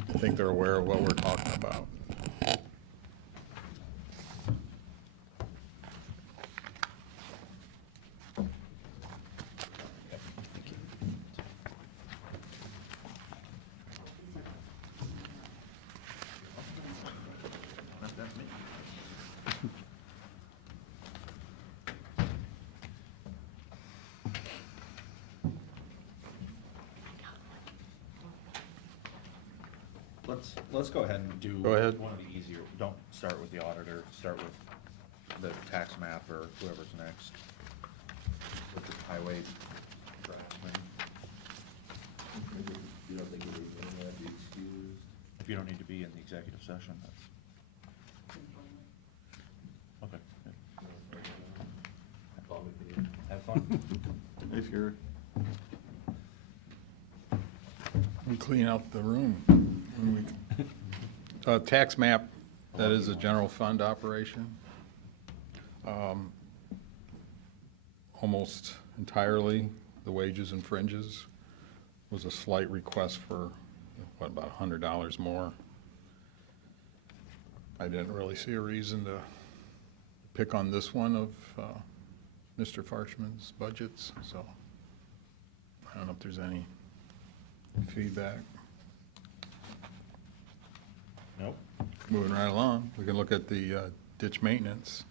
I think they're aware of what we're talking about. Let's go ahead and do Go ahead. one of the easier, don't start with the auditor, start with the tax map or whoever's next. With the highway draftsman. You don't think it was going to be excused? If you don't need to be in the executive session, that's. Okay, good. Call me, Pete. Have fun. If you're, We clean out the room. Tax map, that is a general fund operation. Almost entirely, the wages and fringes was a slight request for, about $100 more. I didn't really see a reason to pick on this one of Mr. Farshman's budgets, so I don't know if there's any feedback. Nope. Moving right along, we can look at the ditch maintenance.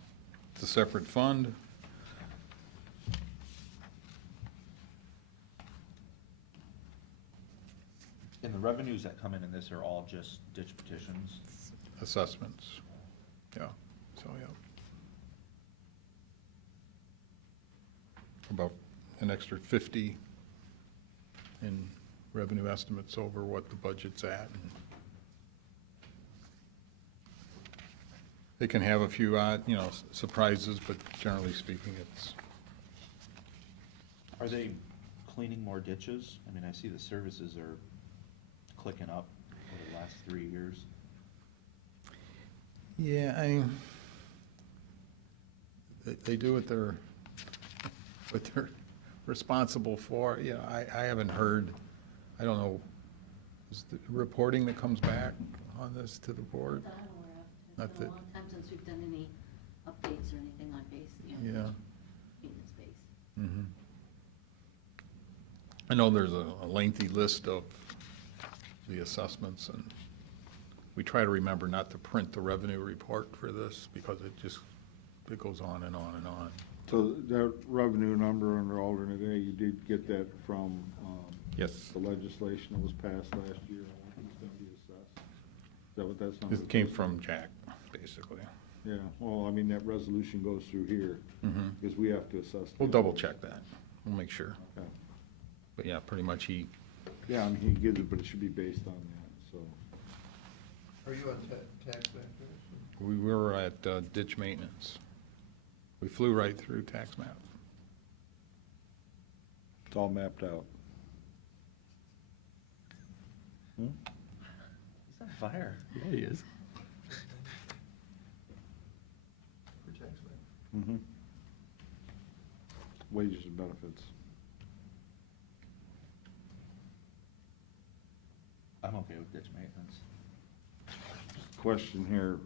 It's a separate fund. And the revenues that come in this are all just ditch petitions? Assessments, yeah, so, yeah. About an extra 50 in revenue estimates over what the budget's at. And they can have a few odd, surprises, but generally speaking, it's, Are they cleaning more ditches? I mean, I see the services are clicking up over the last 3 years. yeah, they do what they're responsible for. Yeah, I haven't heard, I don't know, is the reporting that comes back on this to the board? That I'm aware of. Not It's been a that- long time since we've done any updates or anything on base, Yeah. maintenance base. Mhm. I know there's a lengthy list of the assessments, and we try to remember not to print the revenue report for this, because it goes on and on and on. So that revenue number under alternate A, you did get that from, Yes. the legislation that was passed last year on what was gonna be assessed? Is that what that's number? It came from Jack, basically. Yeah, well, I mean, that resolution goes through here, Mhm. because we have to assess. We'll double check that, we'll make sure. Okay. But yeah, pretty much Yeah, I mean, he gives it, but it should be based on that, so. Are you on tax map? we were at ditch maintenance. We flew right through tax map. It's all mapped out. He's on fire. Yeah, he is. For tax map? Mm-hmm. Wages and benefits. I'm okay with ditch maintenance. Question here,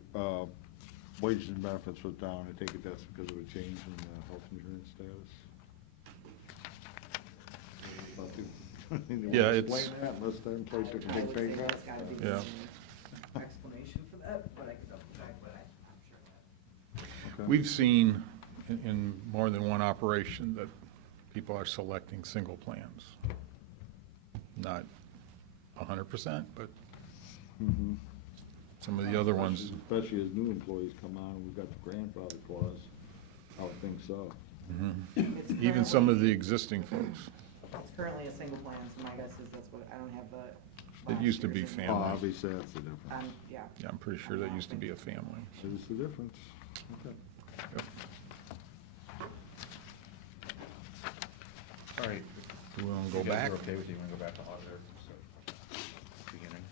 wages and benefits was down, I take it that's because of a change in the health insurance status? Yeah, it's- Explain that, unless the employee took a I big would pay say cut? there's gotta be Yeah. some explanation for that, but I could double check, but I'm sure that. Okay. We've seen in more than one operation that people are selecting single plans. Not 100%, but Mhm. some of the other ones, Especially as new employees come on, we've got the grandfather clause, I would think so. It's even some of the currently- existing folks. It's currently a single plan, so my guess is that's what, I don't have the. It last used to be year's in- family. Oh, obviously, that's the difference. Yeah. Yeah, I'm pretty sure that used to be a family. There's the difference. Okay. Yep. All right. Do we want to You go guys back? are okay with you, want to go back to auditor? So, beginning.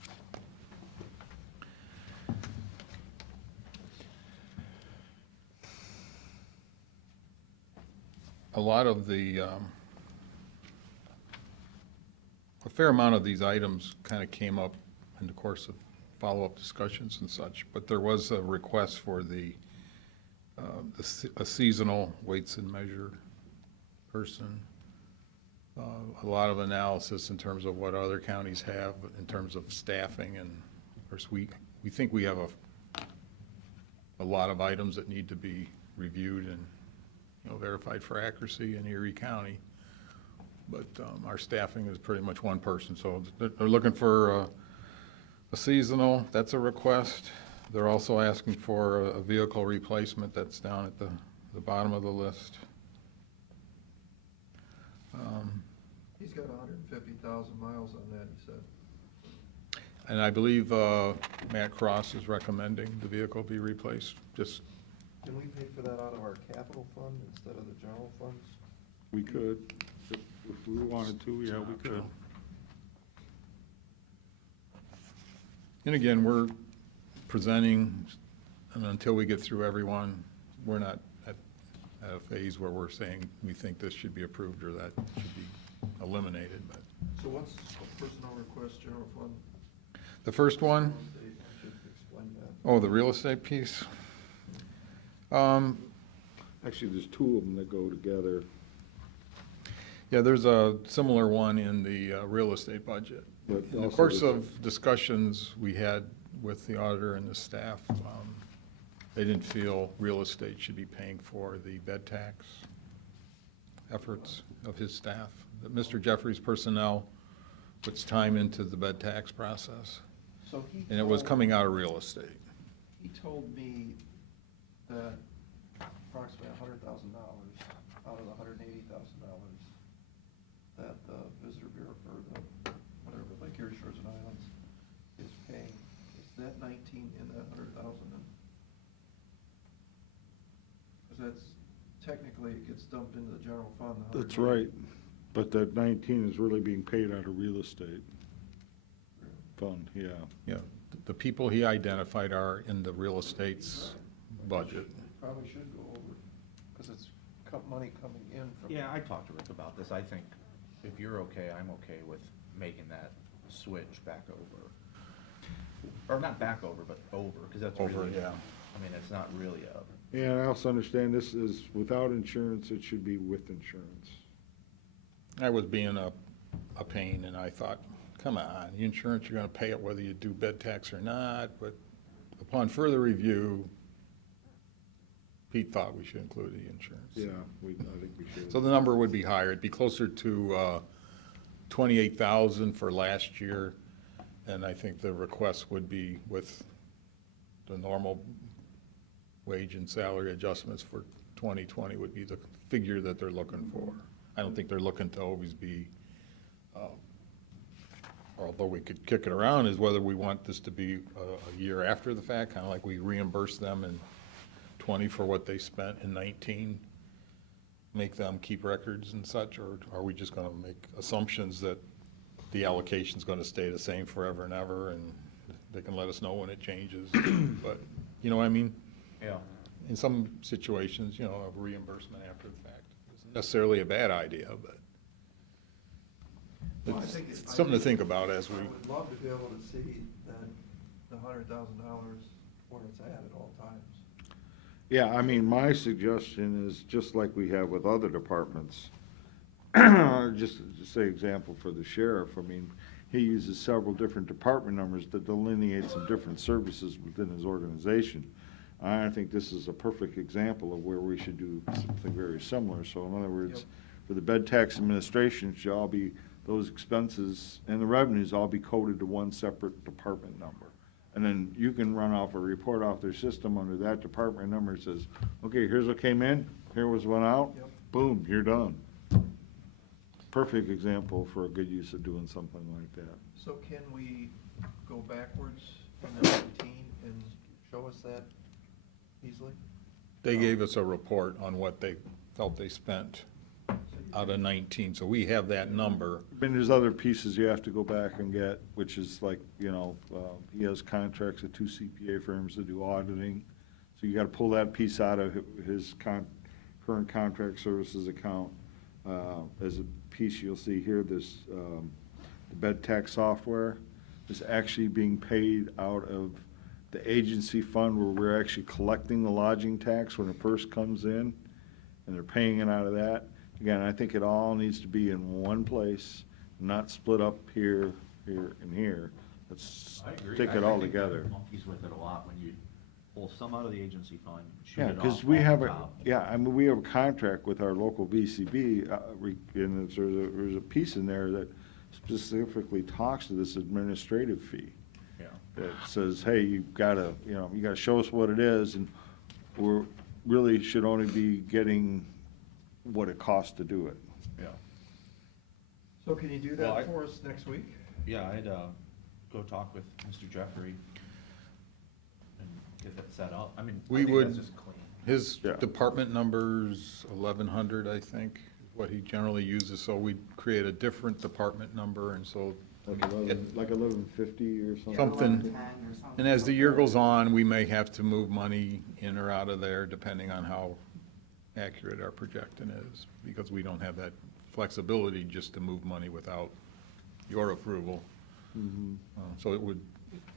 A lot of a fair amount of these items kind of came up in the course of follow-up discussions and such, but there was a request for a seasonal weights and measure person. A lot of analysis in terms of what other counties have in terms of staffing, and of course, we think we have a lot of items that need to be reviewed and, verified for accuracy in Erie County. But our staffing is pretty much one person, so they're looking for a seasonal, that's a request. They're also asking for a vehicle replacement, that's down at the bottom of the list. He's got 150,000 miles on that, he said. And I believe Matt Cross is recommending the vehicle be replaced, just, Can we pay for that out of our capital fund instead of the general funds? We could, if we wanted to, yeah, we could. and again, we're presenting, and until we get through everyone, we're not at a phase where we're saying we think this should be approved or that should be eliminated, but. So what's a personnel request, general fund? The first one, Dave, I should explain that. oh, the real estate piece. Actually, there's two of them that go together. Yeah, there's a similar one in the real estate budget. But In the also course there's- of discussions we had with the auditor and the staff, they didn't feel real estate should be paying for the bed tax efforts of his staff. That Mr. Jeffrey's personnel puts time into the bed tax process. So he And it was told- coming out of real estate. He told me that approximately $100,000 out of the $180,000 that the visitor bureau, or the, whatever, Lake Erie Shores and Islands is paying. Is that 19 in that 100,000? Because that's, technically, it gets dumped into the general fund. the That's 180. right, but that 19 is really being paid out of real estate fund, yeah. Yeah, the people he identified are in the real estate's budget. Probably should go over, because it's money coming in from. Yeah, I talked to Rick about this. I think if you're okay, I'm okay with making that switch back over. Or not back over, but over, because that's Over, really, yeah. I mean, it's not really a, Yeah, and I also understand this is without insurance, it should be with insurance. I was being a pain, and I thought, come on, the insurance, you're gonna pay it whether you do bed tax or not, but upon further review, Pete thought we should include the insurance. Yeah, I think we should. So the number would be higher, it'd be closer to 28,000 for last year, and I think the request would be with the normal wage and salary adjustments for 2020 would be the figure that they're looking for. I don't think they're looking to always be, although we could kick it around, is whether we want this to be a year after the fact, kind of like we reimburse them in 20 for what they spent in 19, make them keep records and such, or are we just gonna make assumptions that the allocation's gonna stay the same forever and ever, and they can let us know when it changes, but, you know what I mean? yeah. In some situations, a reimbursement after the fact isn't necessarily a bad idea, but Well, I it's think it's something to think about as we, I would love to be able to see that the $100,000 where it's at all times. Yeah, I mean, my suggestion is, just like we have with other departments, just say example for the sheriff, I mean, he uses several different department numbers that delineate some different services within his organization. I think this is a perfect example of where we should do something very similar. So in other words, Yep. for the bed tax administration, should all be, those expenses and the revenues all be coded to one separate department number. And then you can run off a report off their system under that department number that says, okay, here's what came in, here was what out, Yep. boom, you're done. Perfect example for a good use of doing something like that. So can we go backwards from the 19 and show us that easily? they gave us a report on what they felt they spent out of 19, so we have that number. I mean, there's other pieces you have to go back and get, which is like, he has contracts with 2 CPA firms to do auditing. So you gotta pull that piece out of his current contract services account. As a piece you'll see here, this, the bed tax software is actually being paid out of the agency fund where we're actually collecting the lodging tax when it first comes in, and they're paying it out of that. Again, I think it all needs to be in one place, not split up here, here, and here. Let's stick it all together. Monkeys with it a lot when you pull some out of the agency fund, shoot Yeah, it off because we off have the a, top. yeah, I mean, we have a contract with our local VCB, and there's a piece in there that specifically talks to this administrative fee. Yeah. That says, hey, you gotta show us what it is, and we're, really should only be getting what it costs to do it. Yeah. So can you do Well, that for us next week? Yeah, I'd go talk with Mr. Jeffrey and get that set up. I mean, I We think would- that's just clean. His Yeah. department number's 1,100, I think, is what he generally uses, so we'd create a different department number, and so, Like 1150 or something. Something. 11:10 or something. and as the year goes on, we may have to move money in or out of there, depending on how accurate our projecting is, because we don't have that flexibility just to move money without your approval. So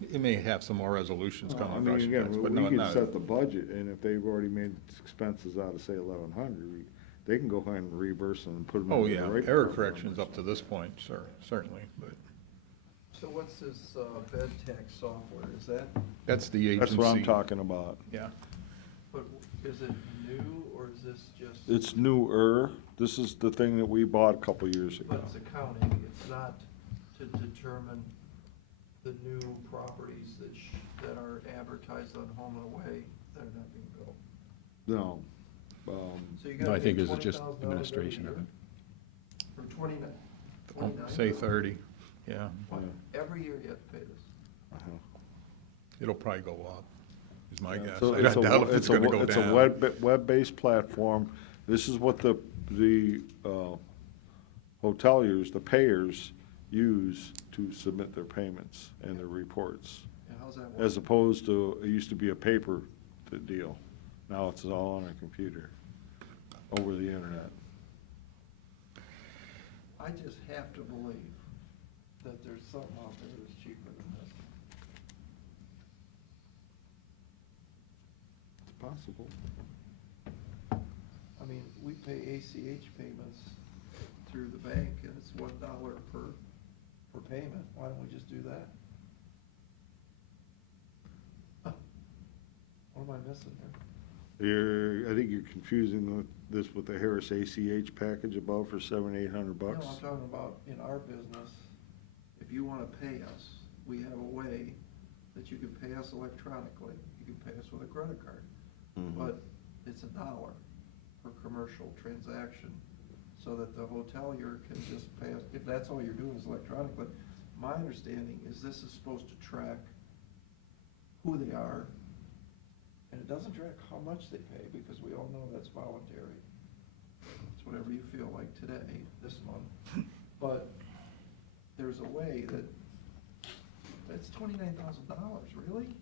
it may have some more resolutions I coming. mean, across your again, desk, we but no, could not- set the budget, and if they've already made expenses out of, say, 1100, they can go ahead and reimburse them and put them Oh, in the yeah, right. error department corrections numbers. up to this point, sir, certainly, but So what's this bed tax software? Is that, that's the agency. That's what I'm talking about. Yeah. but is it new or is this just? It's newer. This is the thing that we bought a couple years But ago. it's accounting, it's not to determine the new properties that are advertised on Home and Away that are not being built. No. So you No, gotta I pay think this is just $20,000 every administration of year? it. For 29? Say 30, yeah. What, every year you have to pay this? Uh-huh. It'll probably go up, is my guess. So I doubt if it's gonna go It's a down. web-based platform. This is what the hoteliers, the payers, use to submit their payments and their reports. And how's that work? As opposed to, it used to be a paper deal. Now it's all on a computer, over the internet. I just have to believe that there's something out there that's cheaper than this. It's possible. I mean, we pay ACH payments through the bank, and it's $1 per payment. Why don't we just do that? What am I missing here? I think you're confusing this with the Harris ACH package above for $700-800. No, I'm talking about in our business, if you wanna pay us, we have a way that you can pay us electronically. You can pay us with a credit card. Mhm. But it's $1 per commercial transaction, so that the hotelier can just pay us, if that's all you're doing is electronically. My understanding is this is supposed to track who they are, and it doesn't track how much they pay, because we all know that's voluntary. It's whatever you feel like today, this month. But there's a way that's $29,000, really?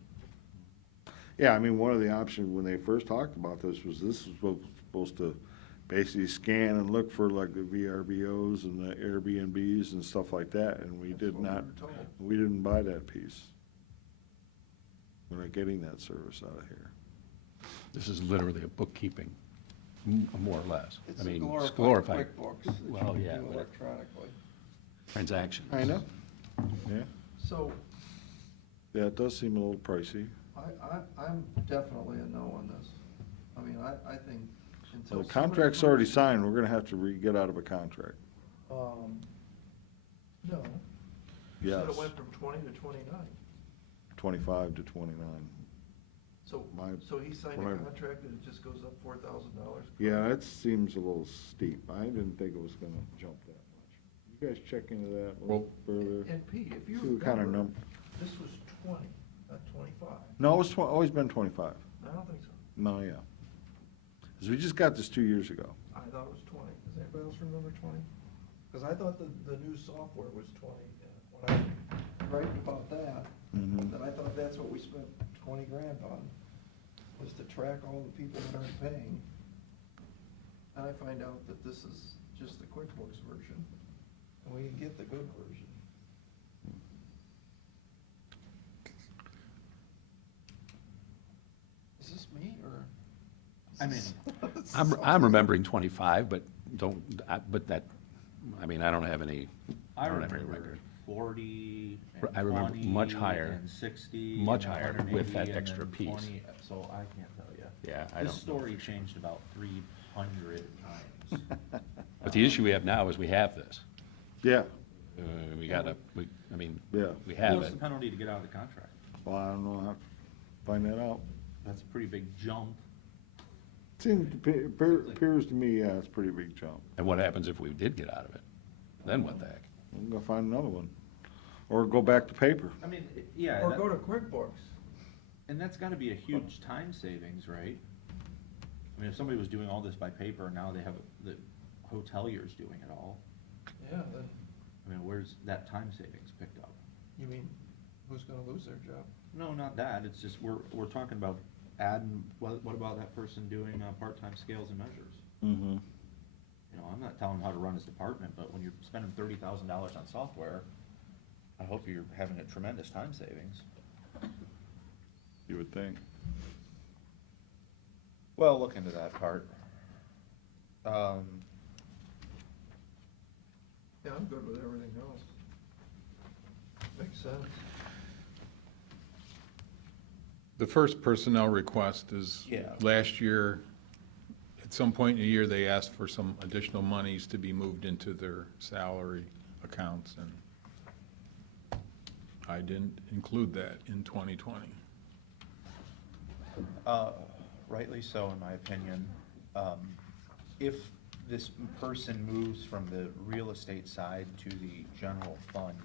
Yeah, I mean, one of the options when they first talked about this was supposed to basically scan and look for like the VRBOs and the Airbnbs and stuff like that, and we That's did what we not, were told. we didn't buy that piece. We're not getting that service out of here. This is literally a bookkeeping, more or less. It's I a mean, it's glorified QuickBooks that you Well, can yeah, do but electronically. transactions. I know. Yeah, So yeah, it does seem a little pricey. I'm definitely a no on this. I mean, I think until. Well, the somebody contract's already proves- signed, we're gonna have to get out of a contract. No. You said Yes. it went from 20 to 29. 25 to 29. So, My- so he signed when a I- contract and it just goes up $4,000? Yeah, that seems a little steep. I didn't think it was gonna jump that much. You guys check into that a little further? And Pete, if you See what kind of remember, number. this was 20, not 25. No, it's always been 25. I don't think so. No, yeah. Because we just got this 2 years ago. I thought it was 20. Does anybody else remember 20? Because I thought the new software was 20. When I was writing about that, Mhm. that I thought that's what we spent 20 grand on, was to track all the people that aren't paying. And I find out that this is just the QuickBooks version, and we can get the good version. Is this me, or? I mean, I'm remembering 25, but but that, I mean, I don't have any, I don't have any remember record. 40 I and remember 20 much higher. and 60. Much and higher with 180 that and extra then piece. 20, so I can't tell you. Yeah, I This don't story changed about 300 times. But the issue we have now is we have this. Yeah, We gotta, I mean, yeah. we have What's it. the penalty to get out of the contract? Well, I don't know how to find that out. That's a pretty big jump. Appears to me, yeah, it's a pretty big jump. And what happens if we did get out of it? Then what the heck? I'm gonna find another one. Or go back to paper. I mean, yeah. Or that- go to QuickBooks. And that's gotta be a huge time savings, right? I mean, if somebody was doing all this by paper, and now they have, the hotelier's doing it all, Yeah, then, I mean, where's that time savings picked up? you mean, who's gonna lose their job? No, not that, it's just, we're talking about adding, what about that person doing, part-time scales and measures? Mm-hmm. You know, I'm not telling him how to run his department, but when you're spending $30,000 on software, I hope you're having a tremendous time savings. You would think. Well, look into that part. Yeah, I'm good with everything else. Makes sense. The first personnel request is, Yeah. last year, at some point in the year, they asked for some additional monies to be moved into their salary accounts, and I didn't include that in 2020. Rightly so, in my opinion. If this person moves from the real estate side to the general fund,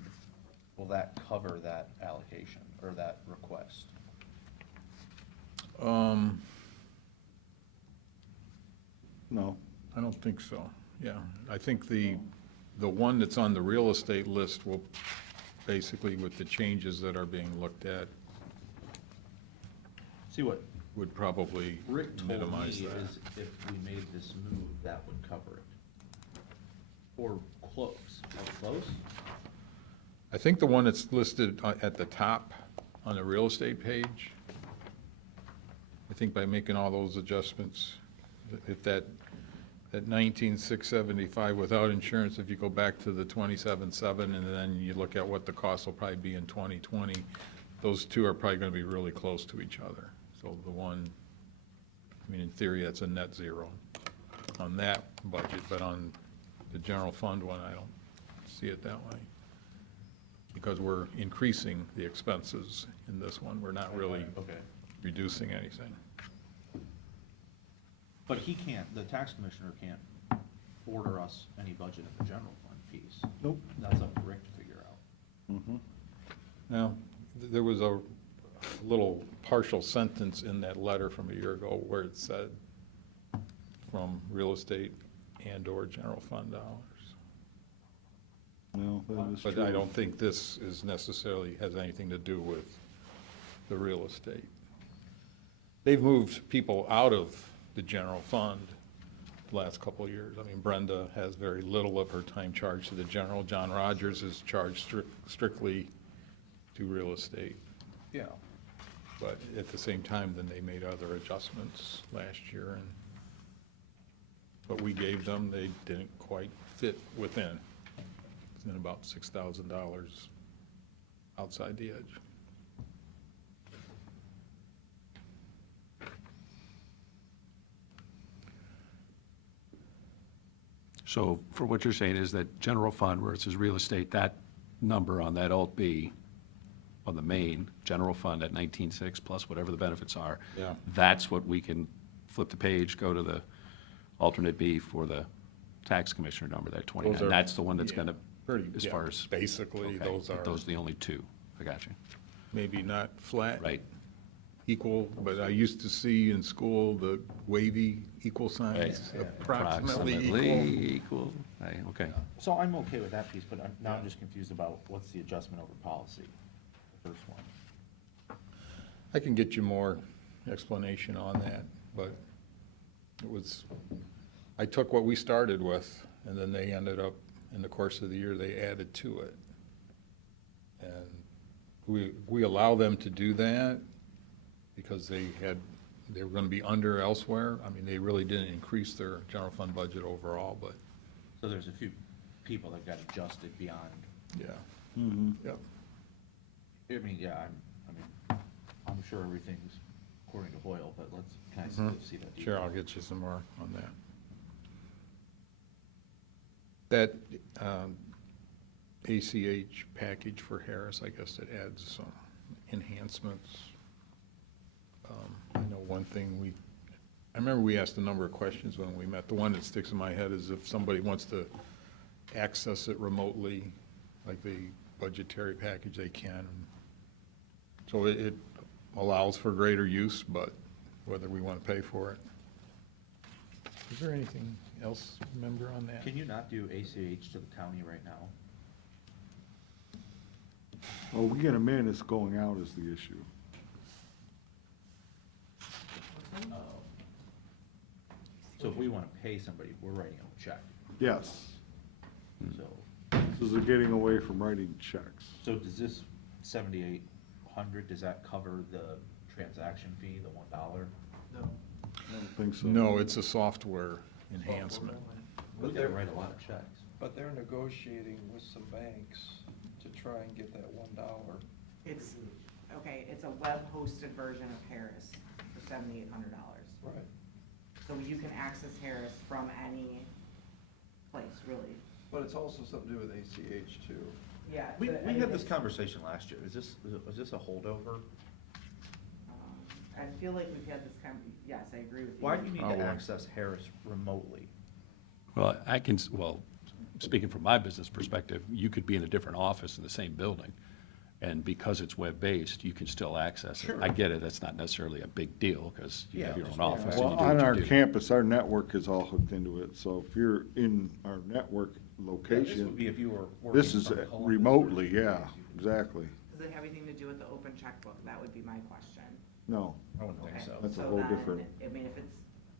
will that cover that allocation or that request? No. I don't think so, yeah. I think the one that's on the real estate list will, basically with the changes that are being looked at, See, what would probably Rick told me minimize that. is if we made this move, that would cover it. Or close. How close? I think the one that's listed at the top on the real estate page, I think by making all those adjustments, if that 19,675 without insurance, if you go back to the 27,700 and then you look at what the cost will probably be in 2020, those two are probably gonna be really close to each other. So the one, I mean, in theory, that's a net zero on that budget, but on the general fund one, I don't see it that way. Because we're increasing the expenses in this one, we're not really Okay. reducing anything. But he can't, the tax commissioner can't order us any budget in the general fund piece. Nope. That's up to Rick to figure out. Mm-hmm. Now, there was a little partial sentence in that letter from a year ago where it said from real estate and/or general fund dollars. No, that is true. But I don't think this is necessarily, has anything to do with the real estate. They've moved people out of the general fund the last couple of years. I mean, Brenda has very little of her time charged to the general. John Rogers is charged strictly to real estate. Yeah. But at the same time, then they made other adjustments last year, and what we gave them, they didn't quite fit within. It's in about $6,000 outside the edge. So for what you're saying is that general fund where it says real estate, that number on that alt B, on the main general fund at 19.6 plus whatever the benefits are. Yeah. That's what we can flip the page, go to the alternate B for the tax commissioner number, that 29. Those are- That's the one that's yeah, gonna, pretty- as yeah, far as. basically, okay, those are- Those are the only two. I got you. Maybe not flat. Right. Equal, but I used to see in school the wavy equal signs, Yeah. approximately equal. equal. Hey, okay. So I'm okay with that piece, but now I'm just confused about what's the adjustment over policy, the first one. I can get you more explanation on that, but it was, I took what we started with, and then they ended up, in the course of the year, they added to it. And we allow them to do that because they were gonna be under elsewhere. I mean, they really didn't increase their general fund budget overall, but, So there's a few people that got adjusted beyond, yeah. Mm-hmm. Yep. I mean, yeah, I'm sure everything's according to Hoyle, but can I still see that? Sure, I'll get you some more on that. That ACH package for Harris, I guess it adds some enhancements. I know one thing I remember we asked a number of questions when we met. The one that sticks in my head is if somebody wants to access it remotely, like the budgetary package, they can. So it allows for greater use, but whether we want to pay for it. Is there anything else, remember, on that? Can you not do ACH to the county right now? Well, we get a man that's going out is the issue. So if we wanna pay somebody, we're writing them a check, Yes. so. This is getting away from writing checks. So does this 7,800, does that cover the transaction fee, the $1? No. I don't think so. No, it's a software enhancement. We gotta write a lot of checks. But they're negotiating with some banks to try and get that $1. It's, okay, it's a web-hosted version of Harris for $7,800. Right. So you can access Harris from any place, really. But it's also something to do with ACH too. Yeah. We but, I mean, had this it's- conversation last year. Was this a holdover? I feel like we've had this yes, I agree with you. Why do you need Oh, to well. access Harris remotely? Well, speaking from my business perspective, you could be in a different office in the same building, and because it's web-based, you can still access it. Sure. I get it, that's not necessarily a big deal, because you have Yeah, your own just- office and Well, you do on what our you do. campus, our network is all hooked into it, so if you're in our network Yeah, this would location, be if you were working this is from Columbus or remotely, something. yeah, exactly. Does it have anything to do with the open checkbook? That would be my question. No, I wouldn't think Okay, so. That's a whole then, different- I mean,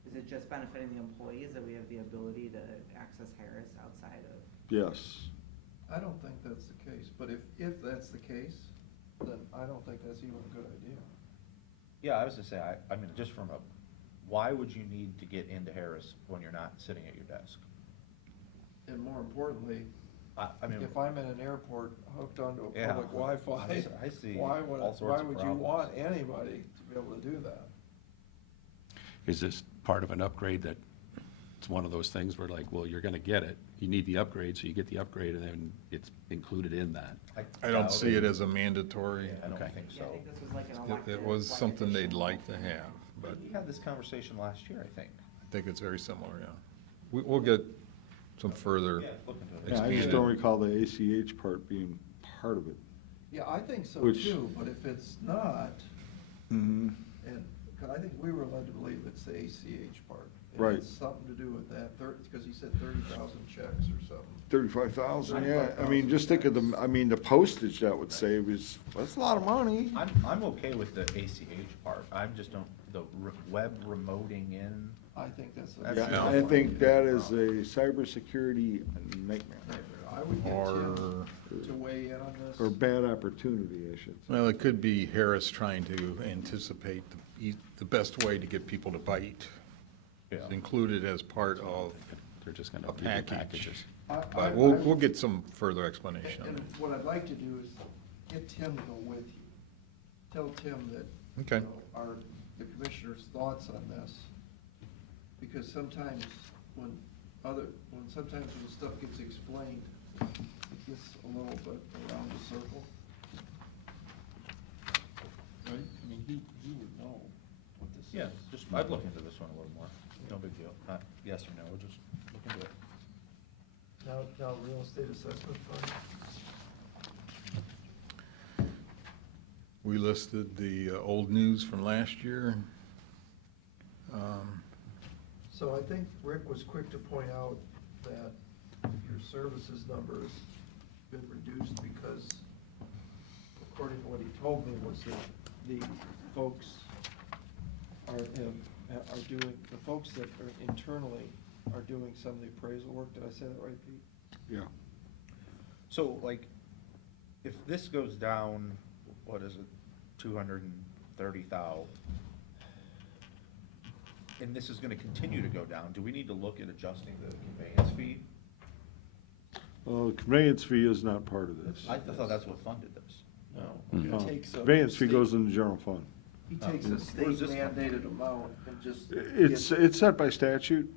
is it just benefiting the employees that we have the ability to access Harris outside of? yes. I don't think that's the case, but if that's the case, then I don't think that's even a good idea. Yeah, I was to say, I mean, just from why would you need to get into Harris when you're not sitting at your desk? And more importantly, I mean, if I'm in an airport hooked onto a Yeah. public Wi-Fi, I see why all sorts why of would you problems. want anybody to be able to do that? Is this part of an upgrade that, it's one of those things where like, well, you're gonna get it, you need the upgrade, so you get the upgrade, and then it's included in that? I don't doubt see it as a mandatory. I don't Okay. think Yeah, I so. think this was like an It- elective. It was like, something they'd additional- like to have, but We had this conversation last year, I think. I think it's very similar, yeah. We'll get some further. Yeah, look into it. Yeah, I just Expanded. don't recall the ACH part being part of it. Yeah, I think so Which- too, but if it's not, Mm-hmm. and, 'cause I think we were led to believe it's the ACH part. It Right. has something to do with that, because he said 30,000 checks or something. 35,000, yeah, I mean, just think of the postage that would save is, that's a lot of money. I'm okay with the ACH part. I'm just don't, the web remoting in. I think that's. That's Yeah, not I think that is a cybersecurity nightmare, I would get Or- Tim to weigh in on this. or bad opportunity, I should say. Well, it could be Harris trying to anticipate the best way to get people to bite. It's included as part of They're just gonna a do the package. packages. But we'll get some further explanation on And it. what I'd like to do is get Tim to go with you. Tell Tim that, Okay. you know, the commissioner's thoughts on this. Because sometimes sometimes when stuff gets explained, it gets a little bit around the circle. Right? I mean, he would know what this is. Yeah, just, I'd look into this one a little more. No big deal. Not yes or no, just look into it. Now, real estate assessment fund? We listed the old news from last year. So I think Rick was quick to point out that your services number has been reduced because, according to what he told me, was that the folks are doing, the folks that are internally are doing some of the appraisal work. Did I say that right, Pete? Yeah. So like, if this goes down, what is it, 230,000? And this is gonna continue to go down, do we need to look at adjusting the conveyance fee? Well, the conveyance fee is not part of this. I thought that's what funded this. No. Mhm. He takes a Conveyance fee state- goes in the general fund. He takes a Where's state this come from? mandated amount and just. It's set by statute.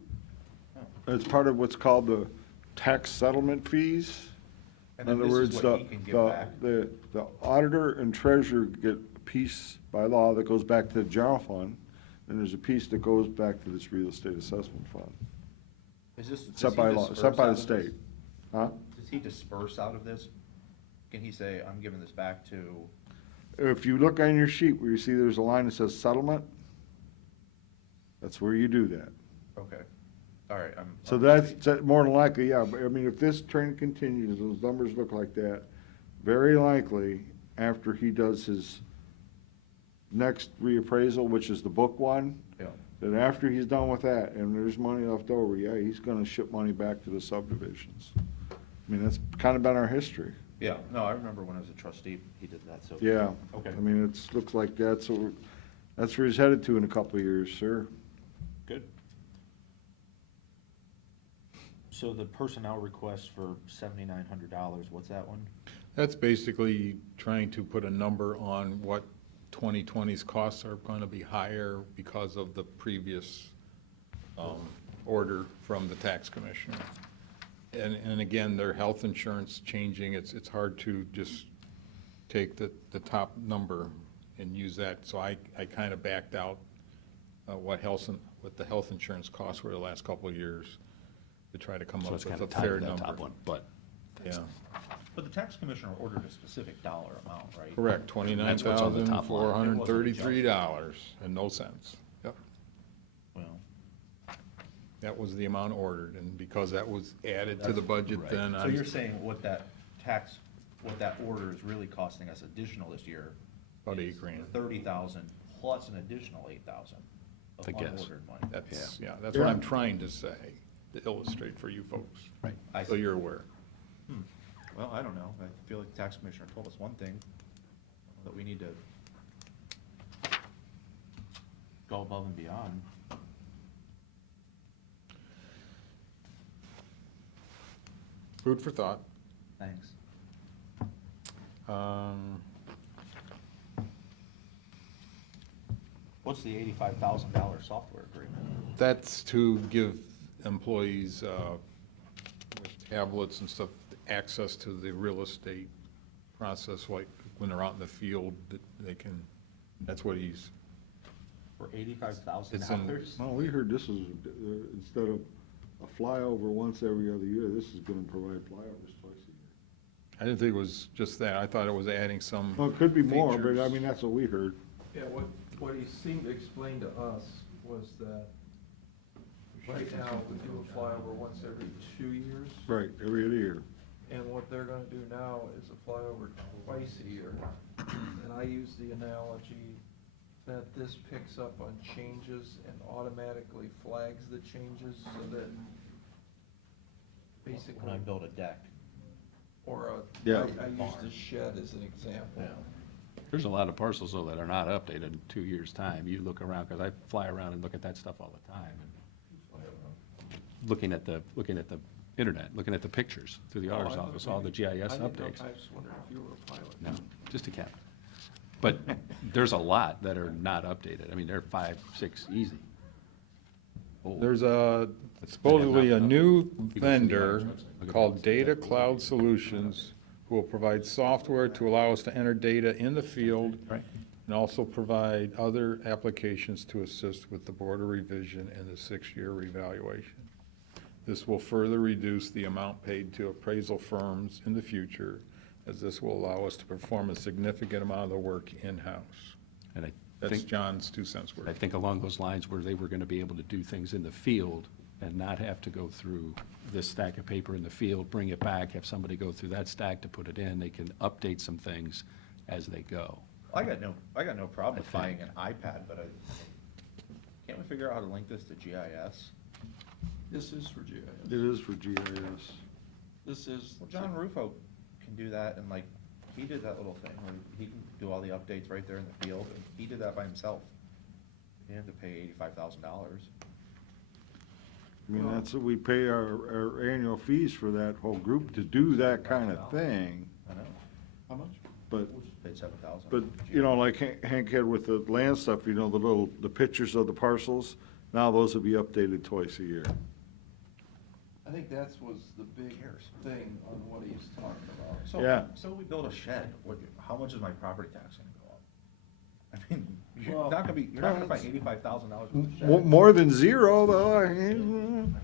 It's part of what's called the tax settlement fees. And In then other this is words, what he can give back. the auditor and treasurer get a piece by law that goes back to the general fund, and there's a piece that goes back to this real estate assessment fund. Is this? It's does set he by law, disperse set by out the of this? state. Huh? Does he disperse out of this? Can he say, I'm giving this back to, If you look on your sheet where you see there's a line that says settlement, that's where you do that. okay, all right, I'm. So that's more than likely, yeah, but I mean, if this trend continues, those numbers look like that, very likely, after he does his next reappraisal, which is the book one, Yeah. that after he's done with that, and there's money left over, yeah, he's gonna ship money back to the subdivisions. I mean, that's kind of been our history. Yeah, no, I remember when I was a trustee, he did that, so. Yeah. Okay. I mean, looks like that's where he's headed to in a couple of years, sir. Good. So the personnel request for $7,900, what's that one? That's basically trying to put a number on what 2020's costs are going to be higher because of the previous order from the tax commissioner. And again, their health insurance changing, it's hard to just take the top number and use that. So I kind of backed out what the health insurance costs were the last couple of years to try to come So up it's with kind a of tied fair to that number. top one, but. Yeah, But the tax commissioner ordered a specific dollar amount, right? correct, That's what's on the top line. $29,433.00. Yep, Well, that was the amount ordered, and because that was added to the budget Right. then. so you're saying what that order is really costing us additional this year? About is $8,000. 30,000 plus an additional 8,000 of I guess. unordered money. That's what I'm trying to say, to illustrate for you folks. Right. I So see. you're aware. Well, I don't know. I feel like the tax commissioner told us one thing, that we need to go above and beyond. Food for thought. Thanks. What's the $85,000 software agreement? That's to give employees with tablets and stuff, access to the real estate process, like when they're out in the field, that they can, that's what he's, For $85,000? It's in- Well, we heard this is, instead of a flyover once every other year, this is gonna provide flyovers twice a year. I didn't think it was just that. I thought it was adding some. Well, it could be more, but I features. mean, that's what we heard. Yeah, what he seemed to explain to us was that right now, we do a flyover once every 2 years. Right, every other year. And what they're gonna do now is a flyover twice a year. And I use the analogy that this picks up on changes and automatically flags the changes so that basically, When I build a deck. or Yeah. I used a shed as an example. There's a lot of parcels, though, that are not updated in 2 years' time. You look around, because I fly around and look at that stuff all the time. Looking at the internet, looking at the pictures through the auditor's office, all the GIS updates. I just wondered if you were a pilot. No, just a cat. But there's a lot that are not updated. I mean, they're 5, 6 easy. old. There's supposedly a new You go to the vendor auditor's website, look at called those. Data Cloud Solutions, who will provide software to allow us to enter data in the field. Right. And also provide other applications to assist with the board of revision and the 6-year revaluation. This will further reduce the amount paid to appraisal firms in the future, as this will allow us to perform a significant amount of the work in-house. And I That's think, John's 2 cents I worth. think along those lines where they were gonna be able to do things in the field and not have to go through this stack of paper in the field, bring it back, have somebody go through that stack to put it in. They can update some things as they go. I got no problem with I buying think. an iPad, but can't we figure out how to link this to GIS? This is for GIS. It is for GIS. This is. Well, John Rufo can do that, and like, he did that little thing where he can do all the updates right there in the field, and he did that by himself. He didn't have to pay $85,000. I mean, that's what we pay our annual fees for that whole group to do that kind of thing, I know, How much? but, paid $7,000. but, you know, like Hank had with the land stuff, you know, the pictures of the parcels, now those will be updated twice a year. I think that was the big thing on what he's talking about. So, Yeah. so we build a shed, how much is my property tax gonna go up? I mean, you're Well, not gonna find $85,000 worth of shed. More than zero, though, I mean,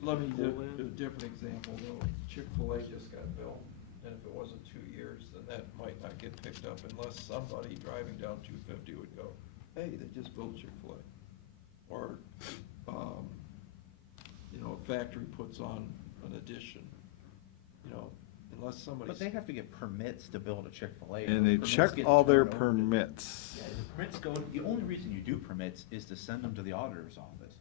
Let me do a different example, though. Chick-fil-A just got built, and if it wasn't 2 years, then that might not get picked up unless somebody driving down 250 would go, hey, they just built Chick-fil-A. Or, you know, a factory puts on an addition, you know, unless somebody. but they have to get permits to build a Chick-fil-A. And they Those check permits get all their turned over. permits. Yeah, the permits go, the only reason you do permits is to send them to the auditor's office.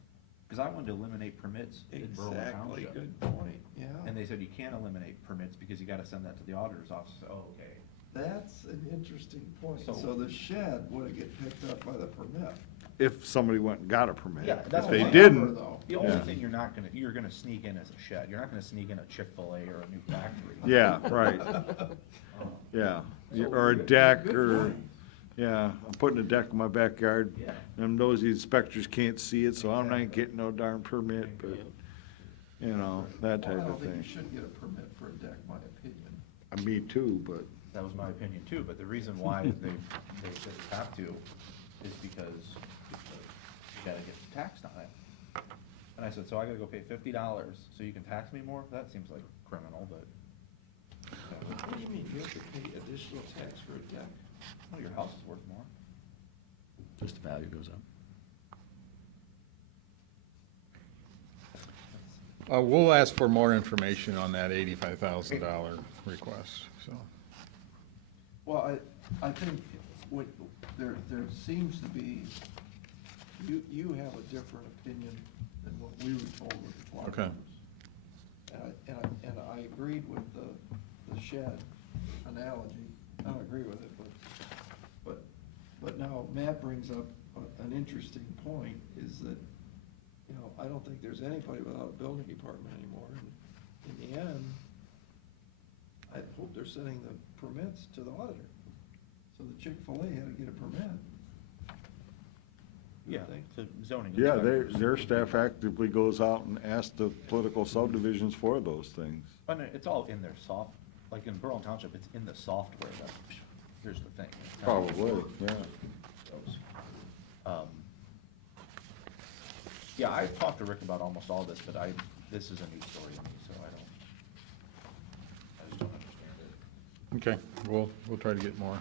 Because I wanted to eliminate permits in Berlin Exactly, Township. good point, yeah. And they said you can't eliminate permits because you gotta send that to the auditor's office. Oh, okay. That's an interesting point. So- So the shed would get picked up by the permit. If somebody went and got a permit. Yeah, that's If they what- didn't, The only Yeah. thing you're gonna sneak in is a shed. You're not gonna sneak in a Chick-fil-A or a new factory. yeah, right, yeah. Or a deck, or, yeah, I'm putting a deck in my backyard. Yeah. Them nosy inspectors can't see it, so I'm not getting no darn permit, but, you know, that type Well, I of don't think you thing. should get a permit for a deck, my opinion. Me too, but, That was my opinion too, but the reason why they just have to is because you gotta get taxed on it. And I said, so I gotta go pay $50 so you can tax me more? That seems like criminal, but, What do you mean, you have to pay additional tax for a deck? well, your house is worth more. Just the value goes up. We'll ask for more information on that $85,000 request, so. Well, I think what, there seems to be, you have a different opinion than what we were told with the plot Okay. numbers. And I agreed with the shed analogy, I don't agree with it, but now Matt brings up an interesting point, is that, you know, I don't think there's anybody without a building department anymore. And in the end, I hope they're sending the permits to the auditor. So the Chick-fil-A had to get a permit. You Yeah, think? the zoning yeah, inspectors. their staff actively goes out and asks the political subdivisions for those things. And it's all in their like in Berlin Township, it's in the software that, here's the thing. it tells you Probably, yeah. those. Yeah, I've talked to Rick about almost all this, but this is a new story to me, so I just don't understand it. Okay, we'll try to get more.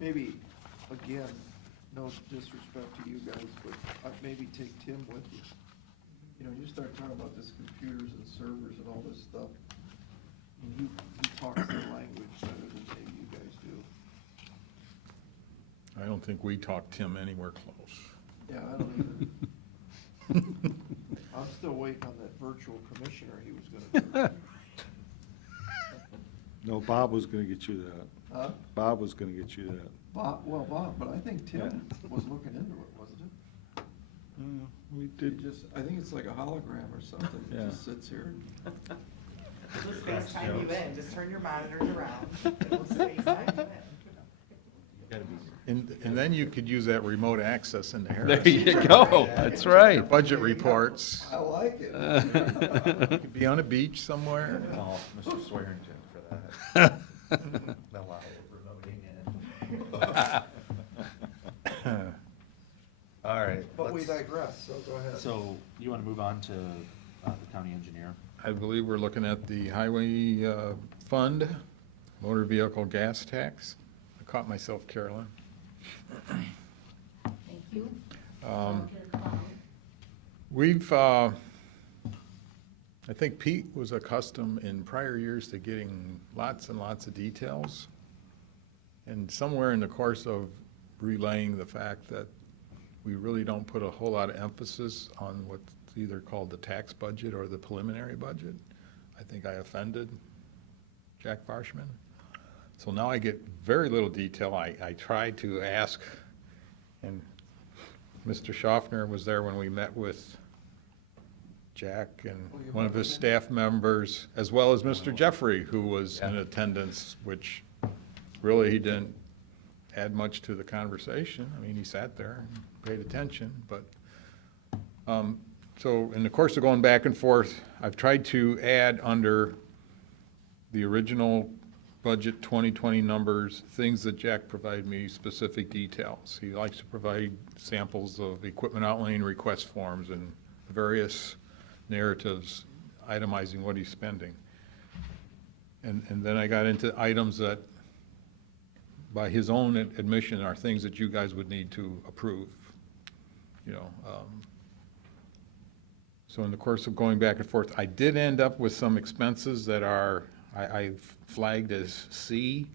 Maybe, again, no disrespect to you guys, but maybe take Tim with you. You know, you start talking about this computers and servers and all this stuff, and he talks the language better than maybe you guys do. I don't think we talked Tim anywhere close. Yeah, I don't either. I'm still waiting on that virtual commissioner he was gonna do. No, Bob was gonna get you that. Huh? Bob was gonna get you that. Bob, but I think Tim was looking into it, wasn't it? We It did, just, I think it's like a hologram or something, Yeah. it just sits here. Just FaceTime you in, just turn your monitors around, and we'll FaceTime you in. And then you could use that remote access into There Harris. you go, that's right. Budget reports. I like it. You could be on a beach somewhere. Call Mr. Swearingen for that. Allow remoting in. All right. But we let's- digress, so go ahead. So, you wanna move on to the county engineer? I believe we're looking at the highway fund, motor vehicle gas tax. I caught myself, Carolyn. Thank you. Um, Get a cloud. We've, I think Pete was accustomed in prior years to getting lots and lots of details. And somewhere in the course of relaying the fact that we really don't put a whole lot of emphasis on what's either called the tax budget or the preliminary budget, I think I offended Jack Farshman. So now I get very little detail. I tried to ask, and Mr. Schaffner was there when we met with Jack and Oh, you one of met his with him? staff members, as well as Mr. Jeffrey, who was in attendance, which really he didn't add much to the conversation. I mean, he sat there and paid attention, but, so in the course of going back and forth, I've tried to add under the original budget 2020 numbers, things that Jack provided me specific details. He likes to provide samples of equipment outlaying request forms and various narratives itemizing what he's spending. And then I got into items that, by his own admission, are things that you guys would need to approve, you know. So in the course of going back and forth, I did end up with some expenses that are, I flagged as C,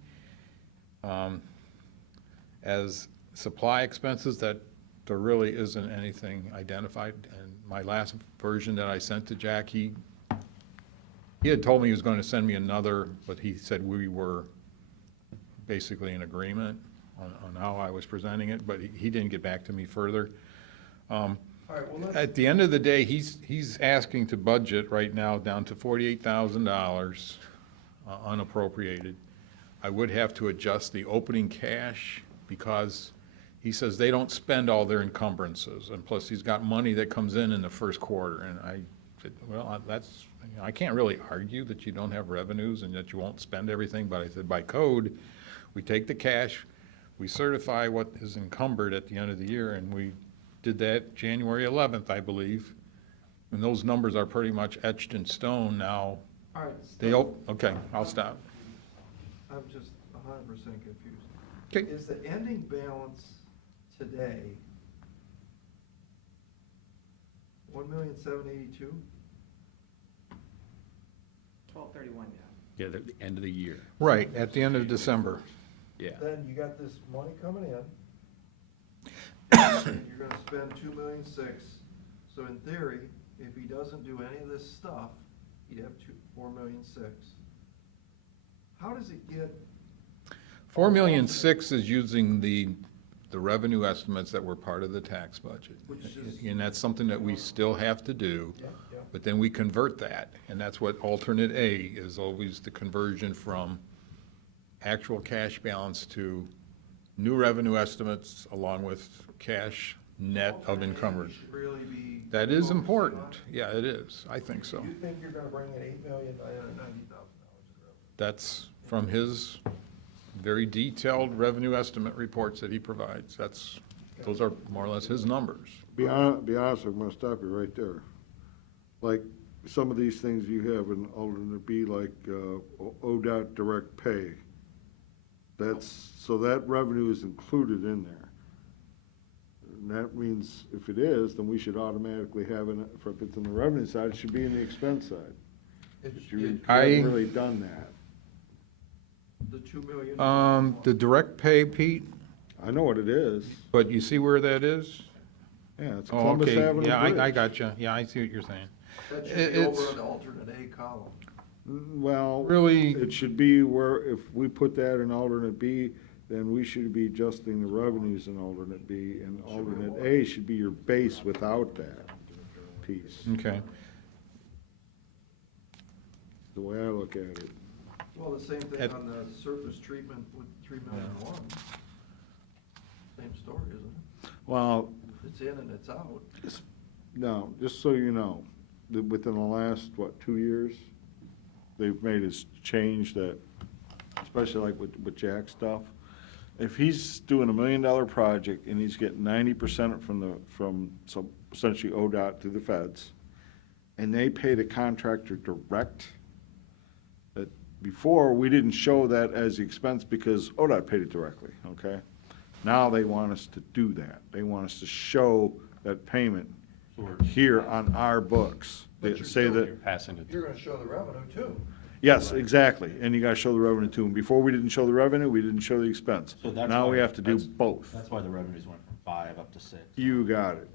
as supply expenses, that there really isn't anything identified. And my last version that I sent to Jack, he had told me he was going to send me another, but he said we were basically in agreement on how I was presenting it, but he didn't get back to me further. All right, well, let's, At the end of the day, he's asking to budget right now down to $48,000 unappropriated. I would have to adjust the opening cash because he says they don't spend all their encumbrances, and plus he's got money that comes in the first quarter, and I said, well, that's, you know, I can't really argue that you don't have revenues and that you won't spend everything, but I said, by code, we take the cash, we certify what is encumbered at the end of the year, and we did that January 11th, I believe, and those numbers are pretty much etched in stone now. All right, They, stop. okay, I'll stop. I'm just 100% confused. Okay. Is the ending balance today 1,782,000? 12/31, yeah. Yeah, the end of the year. Right, at the end of December. Yeah. Then you got this money coming in. And you're gonna spend 2,600,000. So in theory, if he doesn't do any of this stuff, he'd have 4,600,000. How does it get? 4,600,000 is using the revenue estimates that were part of the tax budget. Which is- And that's something that we still have to do. Yeah, yeah. But then we convert that, and that's what alternate A is, always the conversion from actual cash balance to new revenue estimates along with cash net of encumbered. Should really be. That is focusing important. on. Yeah, it is. I think so. You think you're gonna bring in $8,990,000 in revenue? That's from his very detailed revenue estimate reports that he provides. Those are more or less his numbers. Be honest, I'm gonna stop you right there. Like, some of these things you have in alternate B, like, ODOT direct pay. So that revenue is included in there. And that means if it is, then we should automatically have it, if it's in the revenue side, it should be in the expense side. But you haven't really done that. The 2 million. The direct pay, Pete, I know what it is. but you see where that is? Yeah, it's Oh, Columbus okay. Avenue Yeah, I Bridge. got you. Yeah, I see what you're saying. That should be It's- over in the alternate A column. Well, Really- it should be where, if we put that in alternate B, then we should be adjusting the revenues in alternate B, and alternate A should be your base without that piece, Okay. the way I look at it. Well, the same thing At- on the surface treatment with 3,000,001. Same story, isn't it? Well, It's in and it's out. no, just so you know, that within the last, 2 years, they've made a change that, especially like with Jack's stuff, if he's doing $1 million project and he's getting 90% from so essentially ODOT through the feds, and they pay the contractor direct, that before, we didn't show that as the expense because ODOT paid it directly, okay? Now they want us to do that. They want us to show that payment here on our books. But They you're say still- that, Passing it. You're gonna show the revenue too. yes, exactly, and you gotta show the revenue too. And before, we didn't show the revenue, we didn't show the expense. So that's Now why- we have to do that's- both. That's why the revenues went from 5 up to 6. You got it,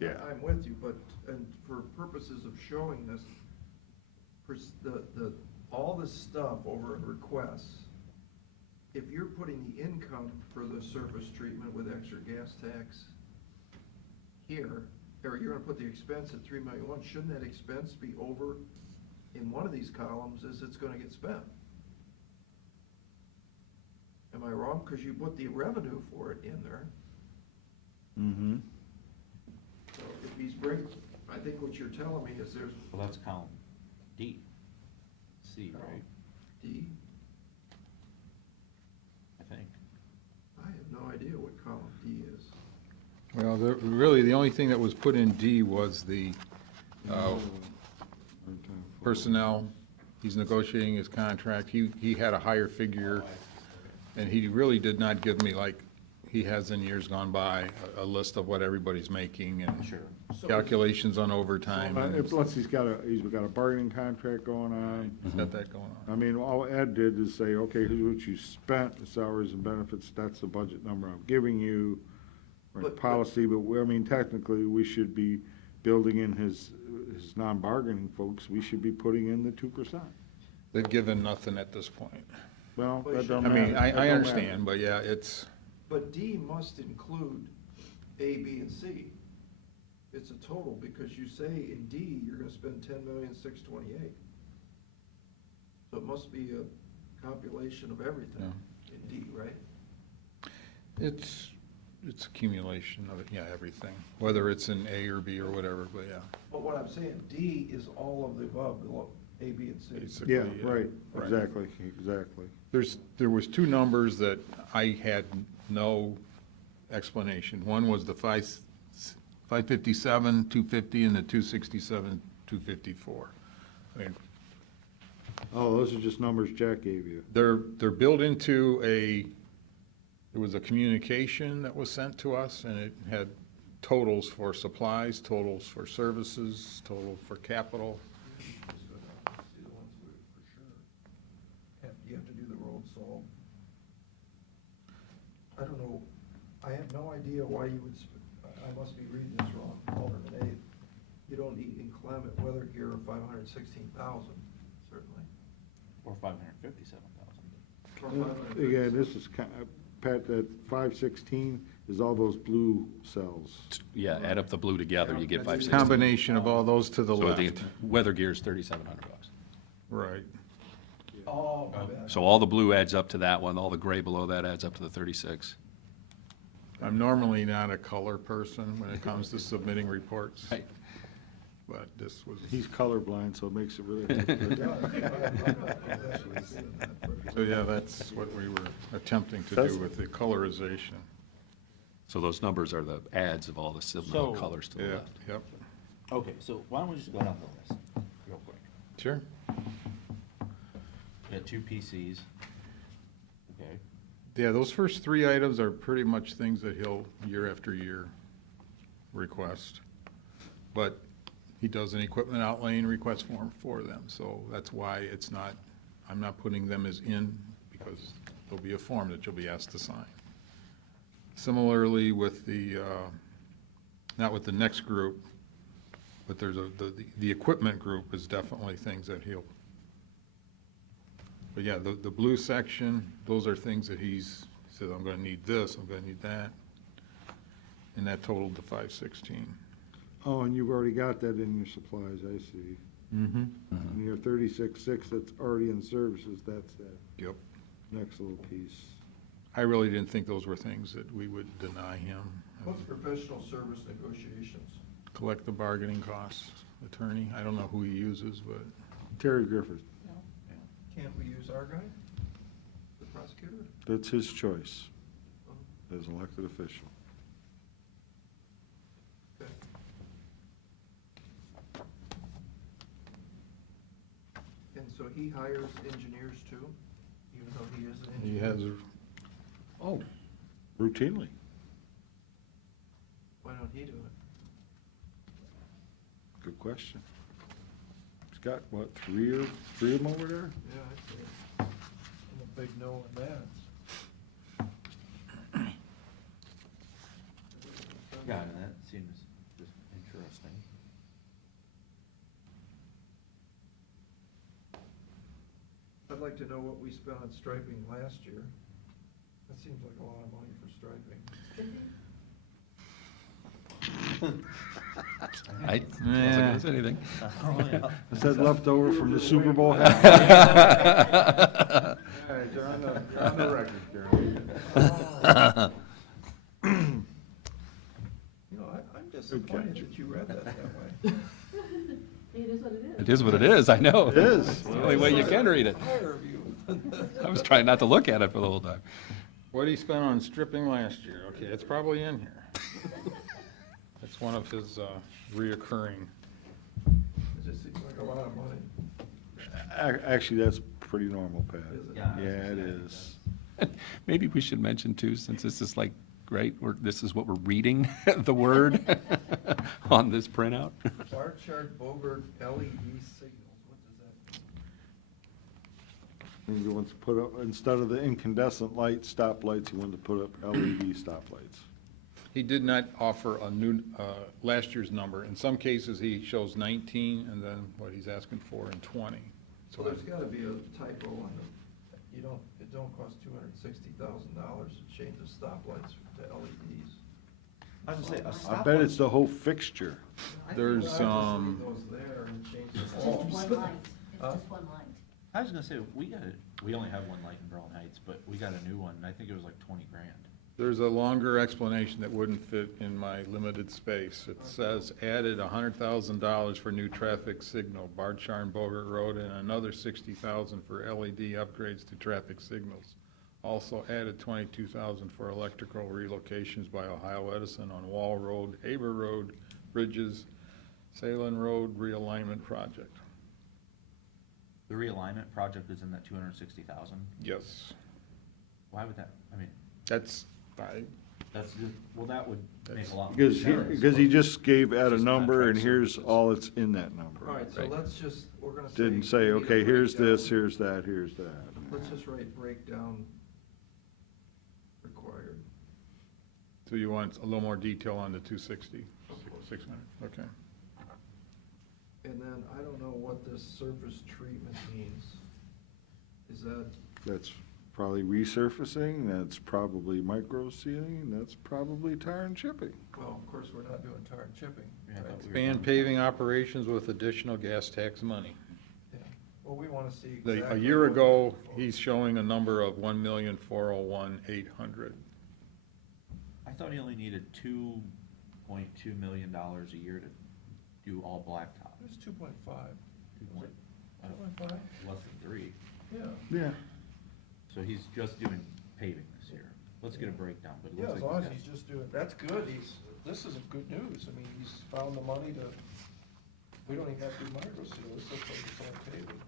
yeah. I'm with you, but, and for purposes of showing this, all this stuff over in requests, if you're putting the income for the surface treatment with extra gas tax here, or you're gonna put the expense at 3,000,001, shouldn't that expense be over in one of these columns as it's gonna get spent? Am I wrong? Cause you put the revenue for it in there. Mm-hmm. So if he's I think what you're telling me is there's Well, that's column D. C, right? D, I think. I have no idea what column D is. Well, really, the only thing that was put in D was the personnel. He's negotiating his contract. He had a higher figure, and he really did not give me, like he has in years gone by, a list of what everybody's making and Sure. calculations on overtime. and Plus, he's got a bargaining contract going on. He's got that going on. I mean, all Ed did is say, okay, here's what you spent, the salaries and benefits, that's the budget number I'm giving you, or But- policy, but I mean, technically, we should be building in his non-bargaining folks, we should be putting in the 2%. They've given nothing at this point. Well, Well, that you don't I matter. mean, That I don't matter. understand, but yeah, it's, But D must include A, B, and C. It's a total, because you say in D, you're gonna spend 10,628,000. So it must be a compilation of everything in D, right? it's, it's accumulation of, everything, whether it's in A or B or whatever, but yeah. But what I'm saying, D is all of the above, A, B, and C. Basically, Yeah, right, exactly. There was two numbers that I had no explanation. One was the 557, 250, and the 267, 254. I mean, Oh, those are just numbers Jack gave you. they're built into there was a communication that was sent to us, and it had totals for supplies, totals for services, total for capital. See the ones for sure. You have to do the road salt. I don't know, I have no idea why you would, I must be reading this wrong, Alderman A. You don't need inclement weather gear of 516,000, certainly. Or 557,000. Or Again, this is, Pat, that 516 is all those blue cells. Yeah, add up the blue together, you get Yeah, 560. Combination of all those to the So the left. weather gear's $3,700. Right. Oh, my bad. So all the blue adds up to that one, all the gray below that adds up to the 36. I'm normally not a color person when it comes to submitting reports, Right. but this was, He's colorblind, so it makes it really. so yeah, that's what we were attempting to Says- do with the colorization. So those numbers are the adds of all the similar So- colors to the Yeah, left. yep, Okay, so why don't we just go down the list real quick? sure. We got two PCs. Okay. Yeah, those first three items are pretty much things that he'll, year after year, request. But he does an equipment outlaying request form for them, so that's why it's not, I'm not putting them as in, because there'll be a form that you'll be asked to sign. Similarly with the, not with the next group, but there's the equipment group is definitely things that he'll, but yeah, the blue section, those are things that he said, I'm gonna need this, I'm gonna need that. And that totaled to 516. Oh, and you've already got that in your supplies, I see. Mm-hmm. And your 36.6 that's already in services, that's that Yep. next little piece. I really didn't think those were things that we would deny him. What's professional service negotiations? Collect the bargaining costs, attorney, I don't know who he uses, but Terry Griffith, Can't we use our guy? The prosecutor? that's his choice as an elected official. Okay. And so he hires engineers too, even though he is an he engineer? has, Oh. Routinely. Why don't he do it? Good question. He's got, what, three of them over there? Yeah, I'd say, I'm a big no on that. Yeah, and that seems just interesting. I'd like to know what we spent on striping last year. That seems like a lot of money for striping. I don't think it is anything. Is that left over from the Super Bowl hat? All right, you're on the record, Gary. You know, I'm disappointed that you read that way. It is what it is. It is what it is, I know. It is. It's the only way you can read it. Higher of you. I was trying not to look at it for the whole time. what he spent on stripping last year, okay, it's probably in here. That's one of his reoccurring. It just seems like a lot of money. Actually, that's pretty normal, Pat. Is it? Yeah. Yeah, it is. Maybe we should mention too, since this is like, great, this is what we're reading, the word on this printout. Bar chart Bogart LED signals, what does that mean? And he wants to put up, instead of the incandescent light stoplights, he wanted to put up LED stoplights. He did not offer a new, last year's number. In some cases, he shows 19, and then what he's asking for in 20. So there's gotta be a typo on the, it don't cost $260,000 to change the stoplights to LEDs. I was gonna say, a I stoplight. bet it's the whole fixture. There's, I just leave those there and change the It's just bulbs. one light, it's Huh? just one light. I was gonna say, we only have one light in Berlin Heights, but we got a new one, and I think it was like 20 grand. There's a longer explanation that wouldn't fit in my limited space. It says added $100,000 for new traffic signal, Barcharn Bogert Road, and another $60,000 for LED upgrades to traffic signals. Also added $22,000 for electrical relocations by Ohio Edison on Wall Road, Haber Road, Bridges, Salem Road realignment project. The realignment project is in that 260,000? Yes, Why would that, I mean, that's, that's, well, that would make a lot more Because sense. he just gave Ed a Just number, and contract here's services. all that's in that number. All right, so Right. let's just, we're gonna say. Didn't say, we need a okay, here's breakdown. this, here's that, here's that. Let's just write breakdown required. so you want a little more detail on the 260, 600, okay. And then I don't know what this surface treatment means. Is that, That's probably resurfacing, that's probably micro sealing, that's probably tar and chipping. well, of course, we're not doing tar and chipping, Yeah, I right? thought we were Expand done. paving operations with additional gas tax money. Yeah. Well, we wanna see A exactly. year what ago, we're looking for. he's showing a number of 1,401,800. I thought he only needed $2.2 million a year to do all blacktop. It was 2.5. 2.5, less than 3. Yeah. Yeah. So he's just doing paving this year. Let's get a breakdown, but it Yeah, looks as like long as he's he's just doing, that's good, this is good news, I mean, he's found the money to, we don't even have to do micro seal, this looks like it's all paving.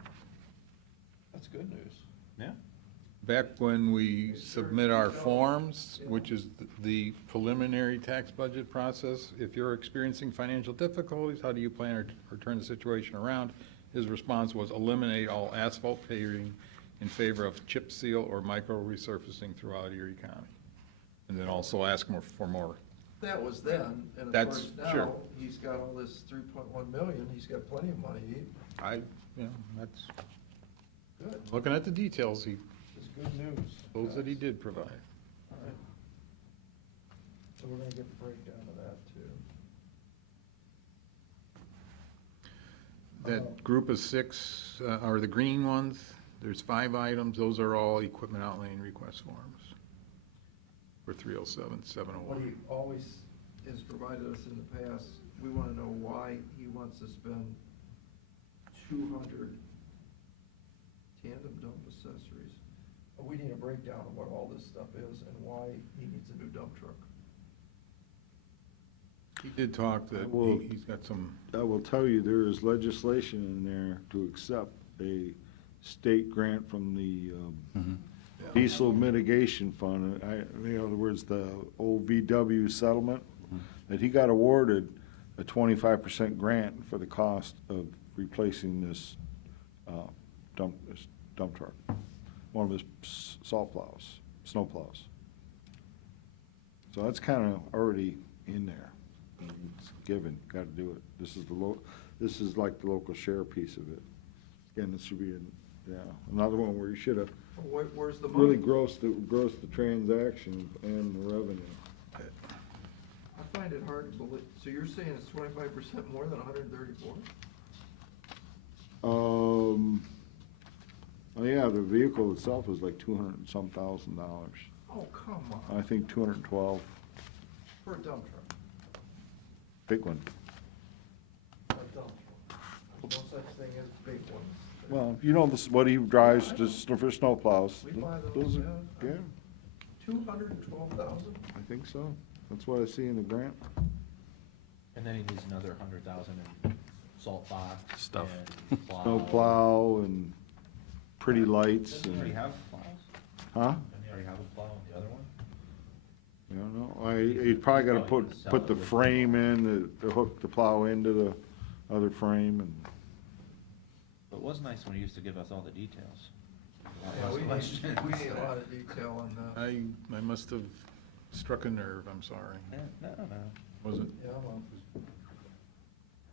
That's good news. got, yeah. Back when we submit our forms, which is the preliminary tax budget process, if you're experiencing financial difficulties, how do you plan or turn the situation around? His response was eliminate all asphalt paving in favor of chip seal or micro resurfacing throughout Erie County. And then also ask for more. That was then, and of That's- course sure. now, he's got all this 3.1 million, he's got plenty of money, That's, good, looking at the details, it's good news. those that he did provide. All right. So we're gonna get the breakdown of that too. That group of 6, are the green ones, there's 5 items, those are all equipment outlay and request forms for 307, 701. What he always has provided us in the past, we wanna know why he wants to spend 200 tandem dump accessories. We need a breakdown of what all this stuff is and why he needs a new dump truck. He did talk that Well- he's got some, I will tell you, there is legislation in there to accept a state grant from the diesel mitigation fund. In other words, the old VW settlement, that he got awarded a 25% grant for the cost of replacing this this dump truck, one of his salt plows, snow plows. So that's kind of already in there. It's given, got to do it. This is like the local share piece of it. Again, this should be, another one where you should have Where's the money? really grossed the transaction and the revenue. I find it hard to believe, so you're saying it's 25% more than 134? Oh yeah, the vehicle itself is like $200 and some thousand. Oh, come on, I think 212, for a dump truck, big one. a dump truck. No such thing as big ones. Well, you know, this is what he drives just for snow plows. We buy those, Those are, yeah. yeah, 212,000? I think so. That's what I see in the grant. And then he needs another 100,000 in salt box. Stuff. And plow. Snow plow and pretty lights Doesn't he already and, have plows? huh? Doesn't he already have a plow on the other one? I don't know. He's probably gotta put the frame in, to hook the plow into the other frame and. But it was nice when he used to give us all the details. A lot Yeah, less we questions. need a lot of detail on that. I must have struck a nerve, I'm sorry. No, Was it? Yeah, well,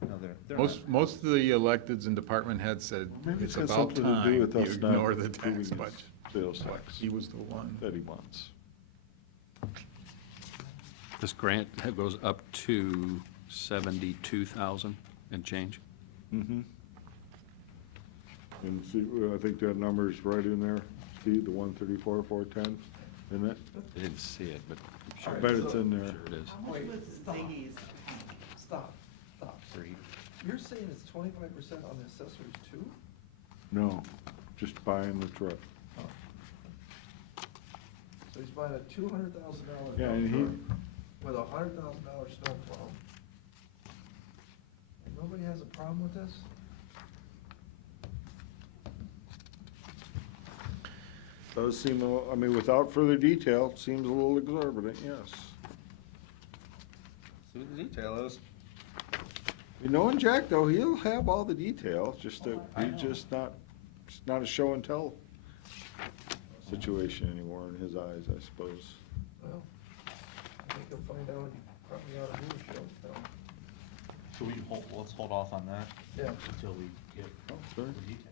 no, they're not. Most of the electeds and department heads said Maybe it's got about something to do time you with us not ignore the approving tax his budget. sales But tax. he was the one. That he wants. This grant goes up to 72,000 and change. Mm-hmm. And see, I think that number's right in there, Steve, the 134, 410. isn't it? I didn't see it, but I'm I sure. bet it's in there. I'm sure it is. How much was Ziggy's? Stop. Three. You're saying it's 25% on the accessories too? No, just buying the truck. So he's buying a $200,000 Yeah, dump and truck with a $100,000 snowplow. And nobody has a problem with this? Does seem, I mean, without further detail, seems a little exorbitant, yes. See what the detail is. You know, and Jack, though, he'll have all the details, just that I he's know. just not, it's not a show and tell situation anymore in his eyes, I suppose. Well, I think you'll find out, you probably ought to do a show, so. So let's hold off on that Yeah. until we get Oh, sure. the detail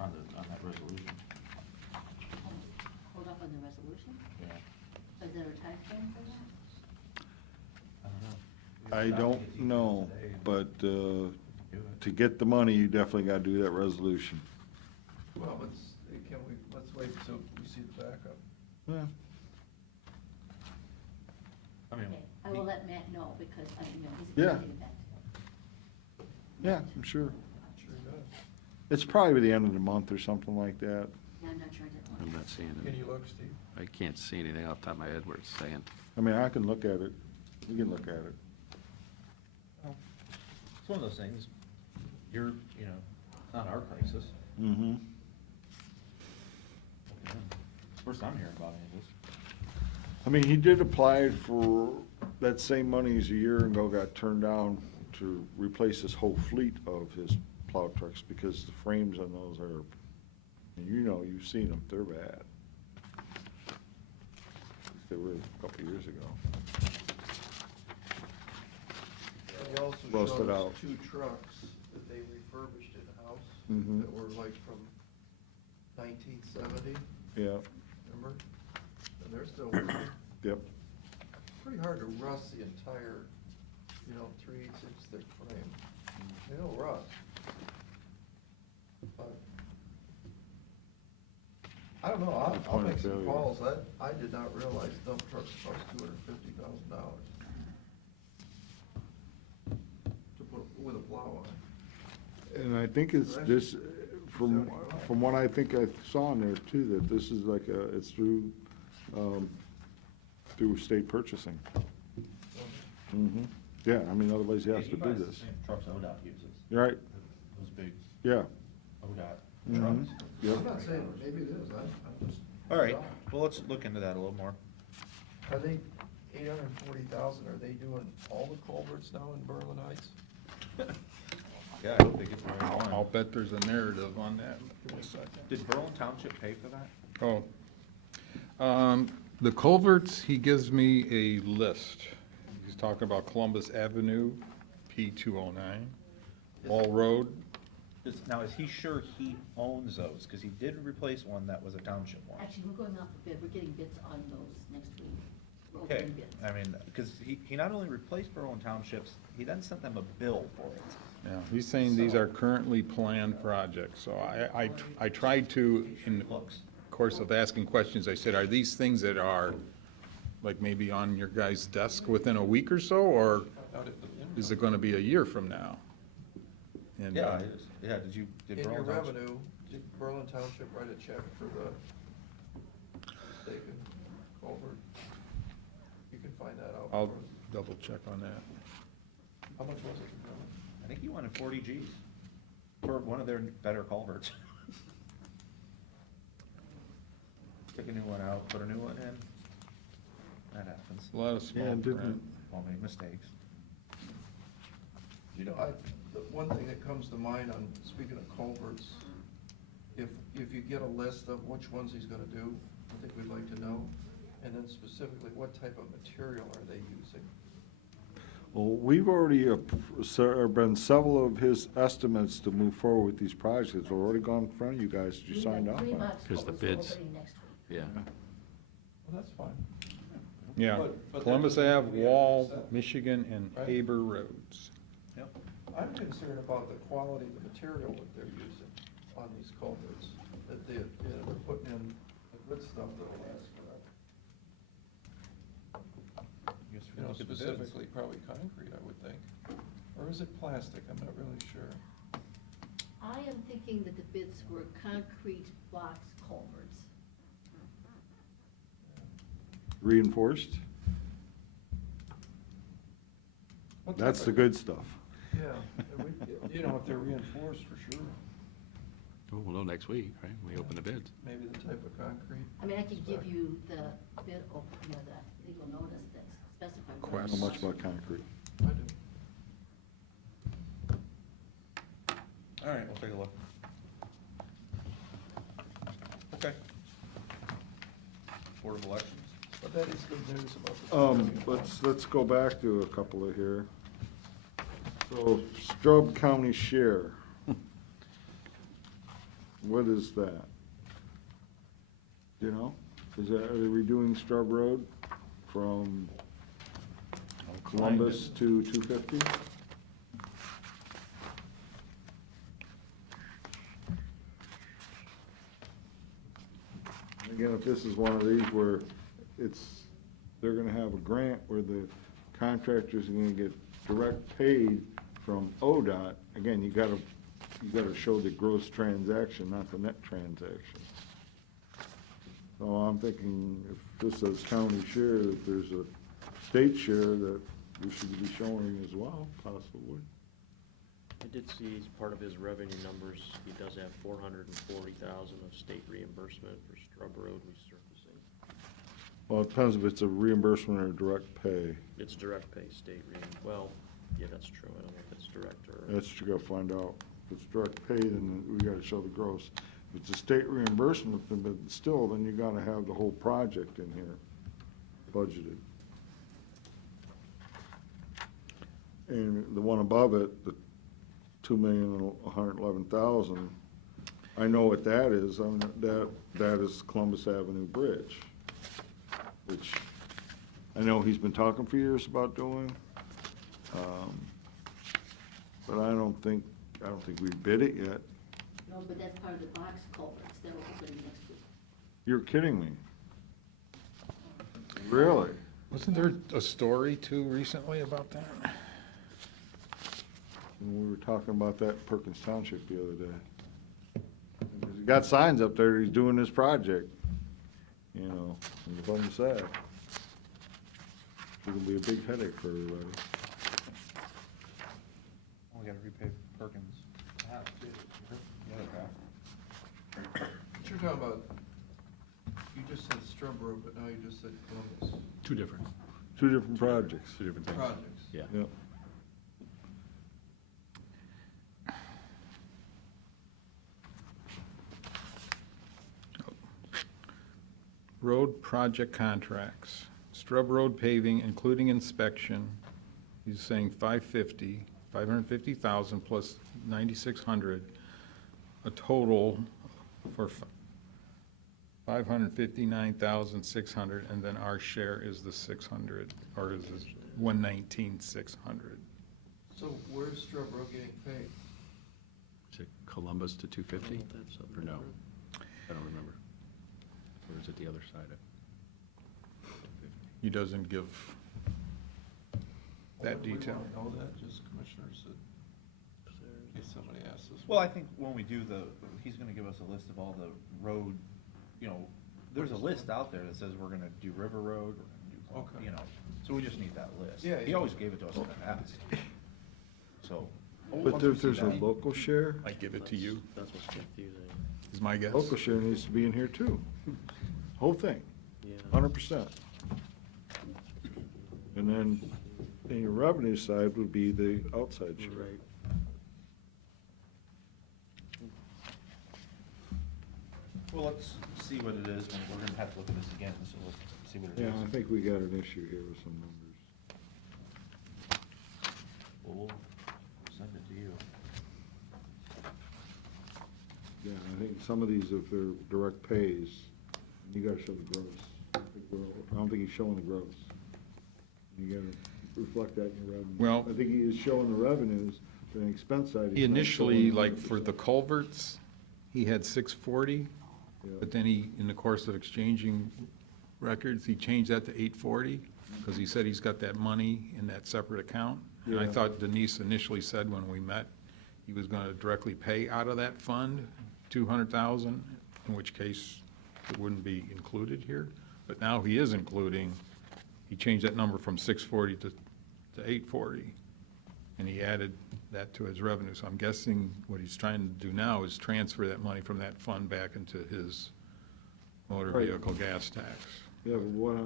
on that resolution. Hold up on the resolution? Yeah. Is there a time frame for that? I don't know. I don't know, but, Do it. to get the money, you definitely gotta do that resolution. Well, let's wait until we see the backup. Yeah. I mean. Okay, I will let Matt know, because, he's Yeah. expecting that. Yeah, I'm sure. Sure does. It's probably the end of the month or something like that. Yeah, I'm not sure. I didn't I'm want not seeing Can it. you look, Steve? I can't see anything off the top of my head where it's saying. I mean, I can look at it. We can look at it. It's one of those things, it's not our crisis. Mm-hmm. First I'm hearing about any of this. I mean, he did apply for that same money as a year ago, got turned down to replace his whole fleet of his plow trucks because the frames on those are, and you know, you've seen them, they're bad. They were a couple of years ago. He also Busted shows out. 2 trucks that they refurbished in-house Mhm. that were like from 1970, Yeah, remember? And they're still working. yep. Pretty hard to rust the entire, 3/8-inch thick frame. They don't rust. But, I don't know, I'll point make of some failure. calls. I did not realize dump trucks cost $250,000 to put, with a plow on it. And I think it's this, from what I think I saw in there too, that this is like it's through state purchasing. Mm-hmm. Yeah, I mean, otherwise he has to do buys the this. same trucks ODOT uses, You're right, those big yeah. ODOT Mhm. trucks. Yep. I'm not saying, maybe it is, I'm just. All right, well, let's look into that a little more. Are they 840,000, are they doing all the culverts now in Berlin Heights? Yeah, I hope they get the right I'll one. bet there's a narrative on that. Give me a second. Did Berlin Township pay for that? The culverts, he gives me a list. He's talking about Columbus Avenue, P209, Wall Road. Now, is he sure he owns those? Because he did replace one that was a township one. Actually, we're going out for bid, we're getting bids on those next week. We're Okay, opening bids. I mean, because he not only replaced Berlin Townships, he then sent them a bill for it. Yeah, he's saying these are currently planned projects, so I tried to, in the Looks. course of asking questions, I said, are these things that are, like, maybe on your guy's desk within a week or so, or is it gonna be a year from now? And, Yeah, it is. Yeah, did In your Berlin Township? revenue, did Berlin Township write a check for the Staken culvert? You can find that out. I'll for us. double check on that. How much was it for Berlin? I think he wanted 40 Gs for one of their better culverts. Took a new one out, put a new one in. That happens. A lot of Yeah, small it didn't- print. All made mistakes. The one thing that comes to mind on, speaking of culverts, if you get a list of which ones he's gonna do, I think we'd like to know. And then specifically, what type of material are they using? Well, we've already, been several of his estimates to move forward with these projects. We've already gone in front of you guys, you We signed have off 3 on it. months, Because but the we're still bids- opening next week. Yeah. Well, that's fine. Yeah, But Columbus that's- Ave, Wall, Michigan, and Right. Haber Roads. Yep. I'm concerned about the quality of the material that they're using on these culverts, that they're putting in a good stuff that'll last forever. Guess we You know, look at the bids. specifically probably concrete, I would think. Or is it plastic? I'm not really sure. I am thinking that the bids were concrete box culverts. Reinforced? What That's type the of- good stuff. Yeah, you know, if they're reinforced, for sure. We'll know next week, right? We open the bids. Maybe the type of concrete. I mean, I could give you the bid, you know, the legal notice that specifies. what it I don't Request. know was. much about concrete. I do. All right, we'll take a look. Okay. Board of Elections? But that is good news about the. Let's go back to a couple of here. So Strub County share. What is that? Do you know? Is that, are they redoing Strub Road from Columbus to 250? Again, if this is one of these where they're gonna have a grant where the contractor's gonna get direct paid from ODOT, again, you gotta show the gross transaction, not the net transaction. So I'm thinking if this says county share, that there's a state share that we should be showing as well, possibly. I did see as part of his revenue numbers, he does have 440,000 of state reimbursement for Strub Road resurfacing. Well, it depends if it's a reimbursement or direct pay. It's direct pay state well, yeah, that's true, I don't know if it's direct or. That's what you gotta find out. If it's direct pay, then we gotta show the gross. If it's a state reimbursement, but still, then you gotta have the whole project in here budgeted. And the one above it, the 2,111,000, I know what that is. That is Columbus Avenue Bridge, which I know he's been talking for years about doing. But I don't think we bid it yet. No, but that's part of the box culverts that will open next week. You're kidding me. Really? Wasn't there a story too recently about that? And we were talking about that in Perkins Township the other day. He's got signs up there, he's doing this project, you know, and it's on sad. It's gonna be a big headache for everybody. We gotta repay Perkins half, too. The other half. What you're talking about, you just said Strub Road, but now you just said Columbus. Two different Projects. Two different things. Projects. Yeah. Yep. Road project contracts, Strub Road paving, including inspection, he's saying 550,000 plus 9,600, a total for 559,600, and then our share is the 600, or is it 119,600? So where's Strub Road getting paid? Is it Columbus to 250? That's up Or no? there. I don't remember. Or is it the other side of? He doesn't give that We detail. wanna know that, just commissioners, in case somebody asks us. Well, I think when we do he's gonna give us a list of all the road, you know, there's a list out there that says we're gonna do River Road, we're gonna do, Okay. you know, so we just need that list. Yeah, He yeah. always gave it to us in the past. So. But once we if see there's a that- local share, I give it to you, That's what's confusing. is my guess. local share needs to be in here too. Whole thing, Yeah. 100%. And then, in your revenue side would be the outside share. Right. Well, let's see what it is, and we're gonna have to look at this again, so let's see what it Yeah, is. I think we got an issue here with some numbers. We'll send it to you. Yeah, I think some of these, if they're direct pays, you gotta show the gross. I don't think he's showing the gross. You gotta reflect that in your revenue. Well- I think he is showing the revenues, but on the expense side. He he's not initially, showing like, for the 100%. culverts, he had 640, But then he, in the course of exchanging records, he changed that to 840, because he said he's got that money in that separate account. And I Yeah. thought Denise initially said when we met, he was gonna directly pay out of that fund, 200,000, in which case it wouldn't be included here. But now he is including, he changed that number from 640 to 840, and he added that to his revenue. So I'm guessing what he's trying to do now is transfer that money from that fund back into his motor Right. vehicle gas tax. Yeah, but what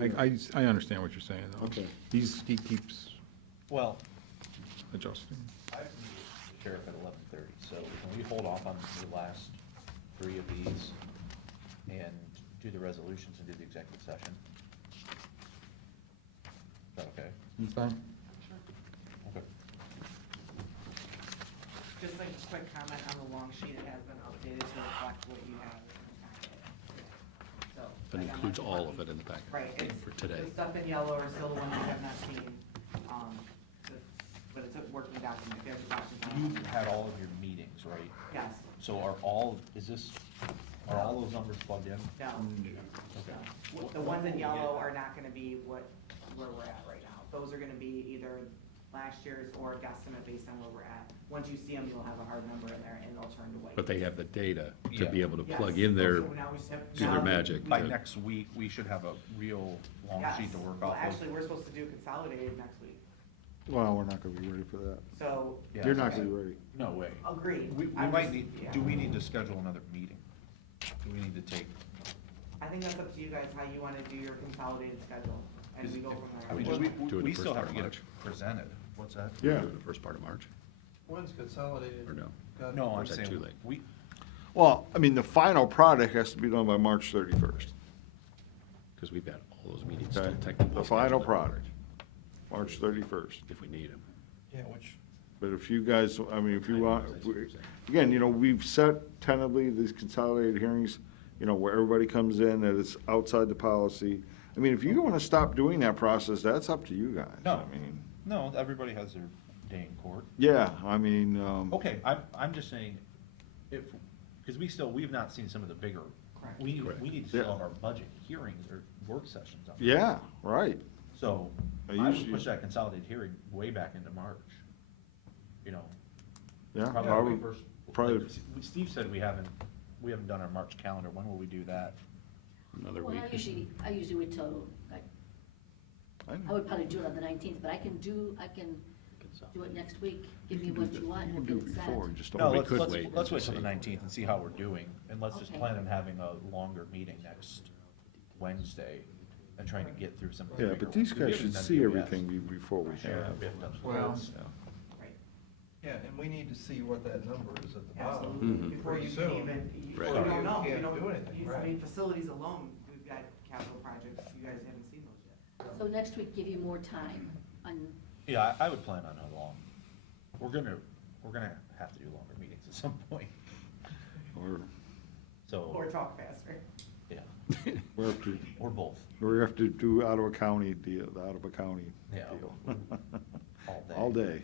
I understand what you're saying, though. Okay. He keeps Well, adjusting. I have to meet with the sheriff at 11:30, so can we hold off on the last 3 of these and do the resolutions and do the executive session? Is that okay? Fine. Okay. Just like a quick comment on the long sheet, it has been updated to reflect what you have in the packet. So. That like, I'm includes not- all of it in the packet Right, it's, for today. the stuff in yellow are still the ones you have not seen, but it's a working document, if you have any questions on it. You had all of your meetings, right? Yes, So are all those numbers plugged in? no. Okay. The ones in yellow are not gonna be where we're at right now. Those are gonna be either last year's or a guesstimate based on where we're at. Once you see them, you'll have a hard number in there and they'll turn to white. But they have the data to Yeah. be able to Yes. plug in there, So now we just have- do their now- magic. By next week, we should have a real long Yes. sheet to work Well, off of. actually, we're supposed to do consolidated next week, Well, we're not gonna be ready for that. so. Yeah. You're not gonna be ready. No way. Agreed. We I'm might just- need, yeah. do we need to schedule another meeting? Do we need to take? I think that's up to you guys, how you wanna do your consolidated schedule, and we go from I mean, there. we, Do it the we first still have part to of get it March. presented. What's that? Yeah. Do it the first part of March, When's consolidated? or no? No, Or I'm is that saying, too late? we, Well, I mean, the final product has to be done by March 31st. Because we've got all those meetings still Okay? technically. The final scheduled. product, March 31st. If we need them. yeah, which, But if you guys, I mean, if you want, again, you know, we've set tentatively these consolidated hearings, you know, where everybody comes in, that it's outside the policy. I mean, if you wanna stop doing that process, that's up to you guys. No. I mean, no, everybody has their day in court. yeah, I mean, Okay, I'm just saying, if, because we've not seen some of the bigger, Correct. we need to still Yeah. have our budget hearings or work sessions on. yeah, right. So, I I would usually- push that consolidated hearing way back into March. You know, Yeah, probably probably, first. probably, Steve said we haven't done our March calendar. When will we do that? Another Well, week. I usually wait till, like, I would probably do it on the 19th, but I can do it next week. Give me what you want, You and can we'll do it get it before, set. just No, don't. we could wait let's and wait till the see. 19th and see how we're doing, and let's just Okay. plan on having a longer meeting next Wednesday and trying to get through some of the Yeah, bigger but these ones. We guys haven't should done see DOS. everything before we Yeah, have. we haven't done Well, DOS. Right. Yeah, and we need to see what that number is at the bottom. Absolutely, Mhm. before you Pretty can soon. even, you Right. you don't know, You you can't do don't, anything, I right. mean, facilities alone, we've got capital projects, you guys haven't seen those yet. So next week, give you more time on, Yeah, I would plan on how long. We're gonna have to do longer meetings at some point, Or, so, Or talk faster. yeah, we have to, or both, we have to do Ottawa County deal, the Ottawa County Yeah. deal. all day. All day.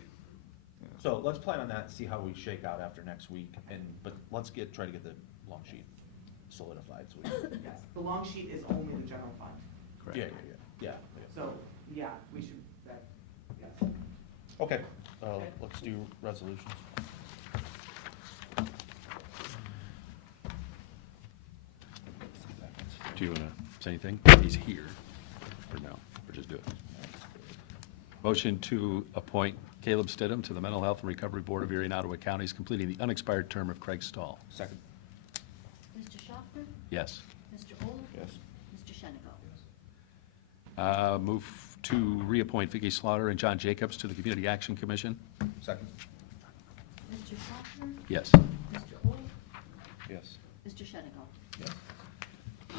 So let's plan on that and see how we shake out after next week, but let's try to get the long sheet solidified, so we. Yes, the long sheet is only the general fund, Yeah, yeah. so, yeah, we should, yes. Okay, Okay. let's do resolutions. Do you want to say anything? He's here, or no, or just do it? Motion to appoint Caleb Stidham to the Mental Health and Recovery Board of Erie and Ottawa Counties, completing the unexpired term of Craig Stahl. Second. Mr. Schaffner, Yes. Mr. Old, Yes. Mr. Shenneco. Move to reappoint Vicky Slaughter and John Jacobs to the Community Action Commission. Second. Mr. Schaffner, Yes. Mr. Old, Yes. Mr. Shenneco. Yes.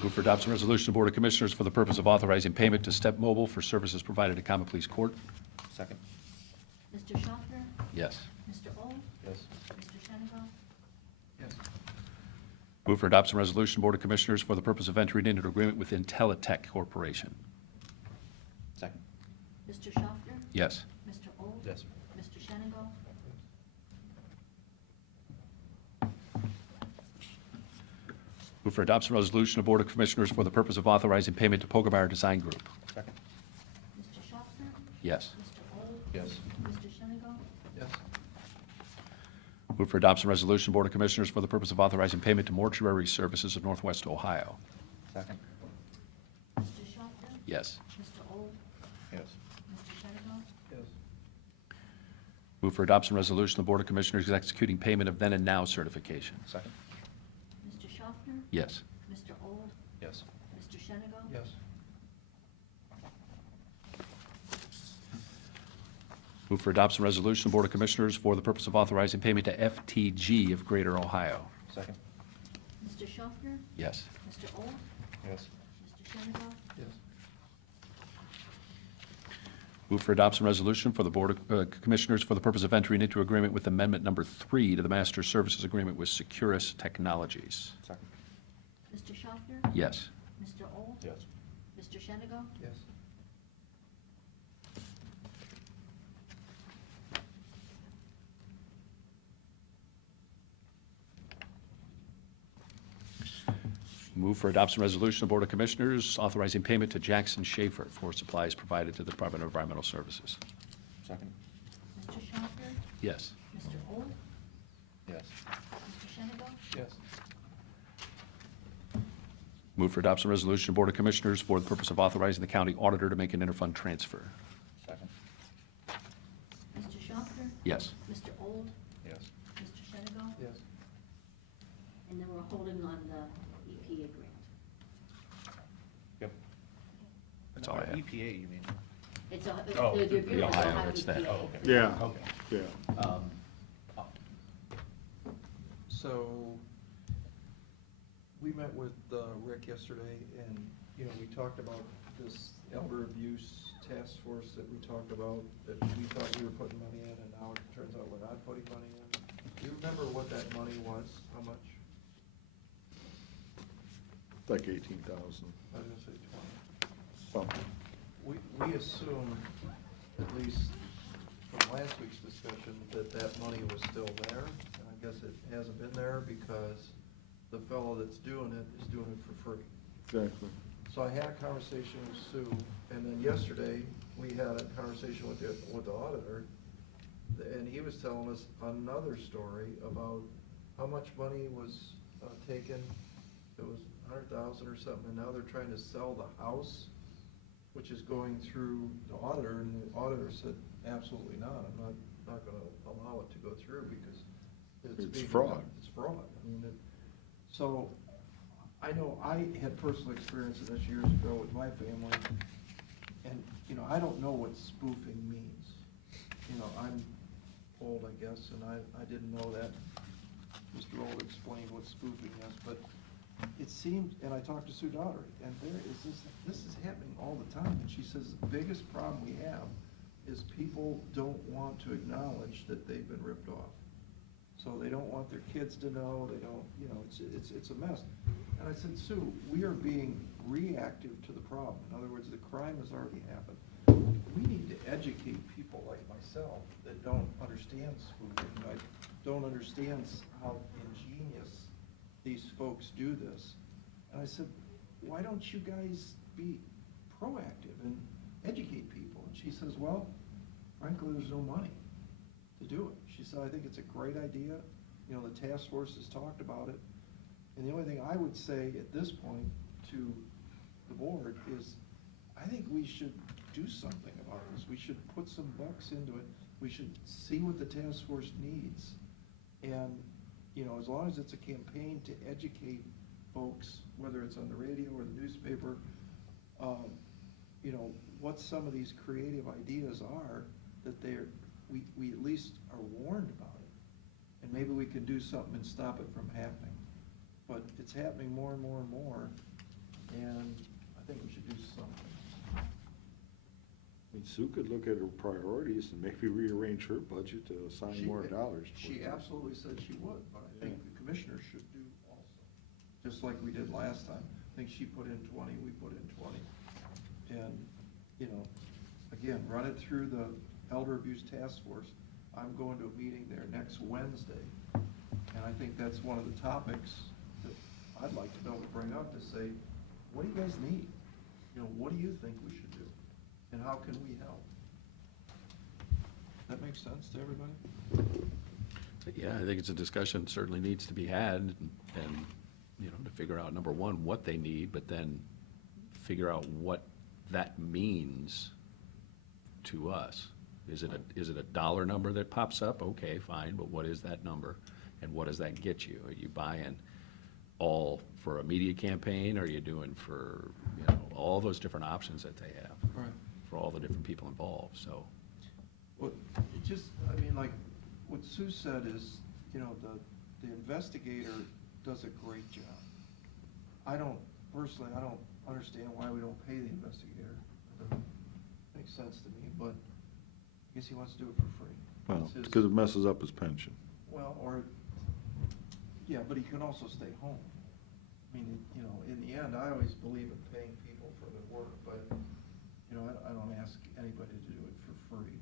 Move for adoption resolution of Board of Commissioners for the purpose of authorizing payment to Step Mobile for services provided to Common Pleas Court. Second. Mr. Schaffner, Yes. Mr. Old, Yes. Mr. Shenneco. Yes. Move for adoption resolution Board of Commissioners for the purpose of entering into an agreement with Intelitech Corporation. Second. Mr. Schaffner, Yes. Mr. Old. Yes. Mr. Shenneco. Move for adoption resolution of Board of Commissioners for the purpose of authorizing payment to Pokemeyer Design Group. Second. Mr. Schaffner? Yes. Mr. Old? Yes. Mr. Shenigo? Yes. Move for adoption resolution, Board of Commissioners, for the purpose of authorizing payment to Mortuary Services of Northwest Ohio. Second. Mr. Schaffner? Yes. Mr. Old? Yes. Mr. Shenigo? Yes. Move for adoption resolution, the Board of Commissioners executing payment of then and now certification. Second. Mr. Schaffner? Yes. Mr. Old? Yes. Mr. Shenigo? Yes. Move for adoption resolution, the Board of Commissioners, for the purpose of authorizing payment to FTG of Greater Ohio. Second. Mr. Schaffner? Yes. Mr. Old? Yes. Mr. Shenigo? Yes. Move for adoption resolution for the Board of Commissioners for the purpose of entering into agreement with Amendment Number 3 to the Master Services Agreement with Securus Technologies. Second. Mr. Schaffner? Yes. Mr. Old? Yes. Mr. Shenigo? Yes. Move for adoption resolution of Board of Commissioners authorizing payment to Jackson Schaefer for supplies provided to the Department of Environmental Services. Second. Mr. Schaffner? Yes. Mr. Old? Yes. Mr. Shenigo? Yes. Move for adoption resolution of Board of Commissioners for the purpose of authorizing the county auditor to make an interfund transfer. Second. Mr. Schaffner? Yes. Mr. Old? Yes. Mr. Shenigo? Yes. And then we're holding on the EPA grant. Yep. That's all I have. EPA, you mean? It's a, Oh, the agreement is Ohio, Ohio it's that. EPA. Oh, okay. Yeah, Okay. yeah. So, we met with Rick yesterday, and, you know, we talked about this elder abuse task force that we talked about, that we thought we were putting money in, and now it turns out we're not putting money in. Do you remember what that money was, how much? Like 18,000, I was gonna say 20. something. We assumed, at least from last week's discussion, that that money was still there. And I guess it hasn't been there because the fellow that's doing it is doing it for free. Exactly. So I had a conversation with Sue, and then yesterday, we had a conversation with the auditor, and he was telling us another story about how much money was taken. It was 100,000 or something, and now they're trying to sell the house, which is going through the auditor, and the auditor said, absolutely not, I'm not gonna allow it to go through because It's being- fraud. It's fraud. I mean, so, I know I had personal experience in this years ago with my family, and, you know, I don't know what spoofing means. You know, I'm old, I guess, and I didn't know that. Mr. Old explained what spoofing is, but it seemed, and I talked to Sue Daugherty, and this is happening all the time, and she says the biggest problem we have is people don't want to acknowledge that they've been ripped off. So they don't want their kids to know, they don't, you know, it's a mess. And I said, Sue, we are being reactive to the problem. In other words, the crime has already happened. We need to educate people like myself that don't understand spoofing, like, don't understand how ingenious these folks do this. And I said, why don't you guys be proactive and educate people? And she says, well, frankly, there's no money to do it. She said, I think it's a great idea. You know, the task force has talked about it. And the only thing I would say at this point to the board is, I think we should do something about this. We should put some bucks into it. We should see what the task force needs. And, you know, as long as it's a campaign to educate folks, whether it's on the radio or the newspaper, you know, what some of these creative ideas are, that we at least are warned about it. And maybe we can do something and stop it from happening. But it's happening more and more and more, and I think we should do something. I mean, Sue could look at her priorities and maybe rearrange her budget to assign more dollars. She towards it. absolutely said she would, but I think the commissioners should do also, just like we did last time. I think she put in 20, we put in 20. And, you know, again, run it through the Elder Abuse Task Force. I'm going to a meeting there next Wednesday, and I think that's one of the topics that I'd like to be able to bring up to say, what do you guys need? You know, what do you think we should do? And how can we help? That makes sense to everybody? Yeah, I think it's a discussion certainly needs to be had, and, you know, to figure out, number one, what they need, but then figure out what that means to us. Is it a dollar number that pops up? Okay, fine, but what is that number? And what does that get you? Are you buying all for a media campaign? Or are you doing for, you know, all those different options that they have? Right. For all the different people involved, so. Well, it just, I mean, like, what Sue said is, you know, the investigator does a great job. Personally, I don't understand why we don't pay the investigator. It doesn't make sense to me, but I guess he wants to do it for free. Well, It's his- because it messes up his pension. Well, or, yeah, but he can also stay home. I mean, you know, in the end, I always believe in paying people for their work, but, you know, I don't ask anybody to do it for free.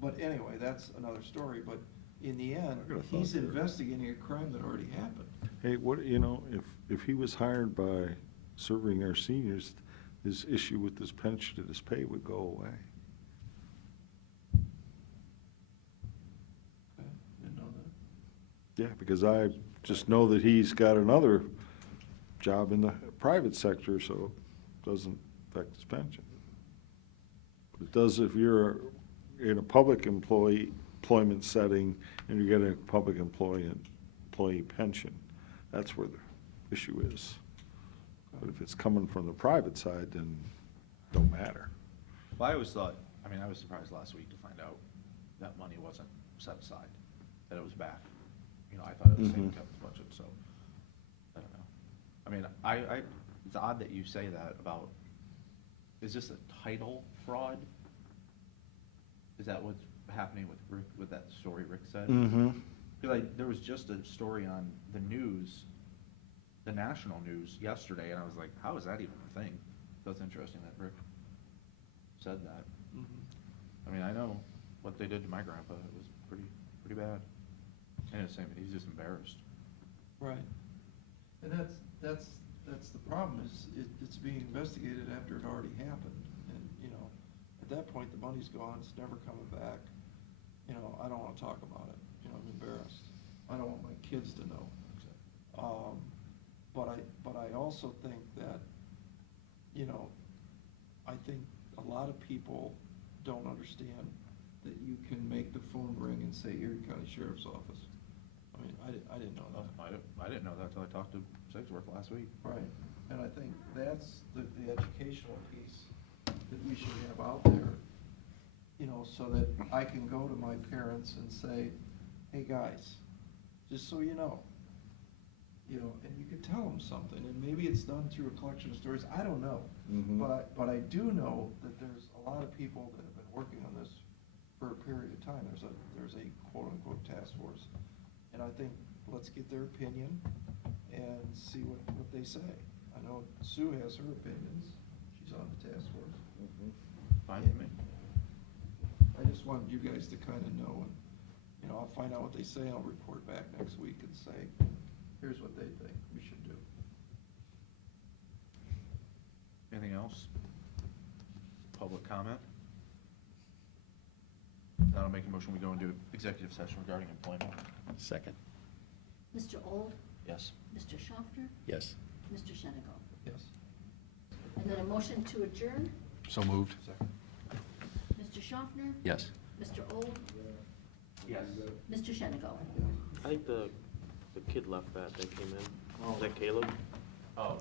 But anyway, that's another story, but in the end, I got a thought he's there. investigating a crime that already happened. Hey, what, you know, if he was hired by serving our seniors, this issue with his pension and his pay would go away. Okay, didn't know that. Yeah, because I just know that he's got another job in the private sector, so it doesn't affect his pension. It does if you're in a public employment setting and you're getting a public employee pension. That's where the issue is. But if it's coming from the private side, then it don't matter. Well, I always thought, I mean, I was surprised last week to find out that money wasn't set aside, that it was back. You know, I thought it was same kept the budget, so, I don't know. I mean, it's odd that you say that about, is this a title fraud? Is that what's happening with Rick, with that story Rick said? Mm-hmm. Because there was just a story on the news, the national news yesterday, and I was like, how is that even a thing? So it's interesting that Rick said that. I mean, I know what they did to my grandpa, it was pretty bad. And it's saying, he's just embarrassed. Right. And that's the problem, is it's being investigated after it already happened. And, you know, at that point, the money's gone, it's never coming back. You know, I don't wanna talk about it, you know, I'm embarrassed. I don't want my kids to know. But I also think that, you know, I think a lot of people don't understand that you can make the phone ring and say Erie County Sheriff's Office. I mean, I didn't know that. I didn't know that till I talked to Sigsworth last week. Right, and I think that's the educational piece that we should have out there, you know, so that I can go to my parents and say, hey, guys, just so you know, and you could tell them something, and maybe it's done through a collection of stories, I don't know. Mhm. But I do know that there's a lot of people that have been working on this for a period of time. There's a quote-unquote task force. And I think, let's get their opinion and see what they say. I know Sue has her opinions, she's on the task force. Fine with me. I just wanted you guys to kind of know, and, you know, I'll find out what they say, I'll report back next week and say, here's what they think we should do. Anything else? Public comment? I'll make a motion, we go into executive session regarding employment. Second. Mr. Old, Yes. Mr. Schaffner, Yes. Mr. Shenigo. Yes. And then a motion to adjourn, So moved? Second. Mr. Schaffner, Yes. Mr. Old, Yes. Mr. Shenigo. I think the kid left that came in. Is that Caleb? Oh.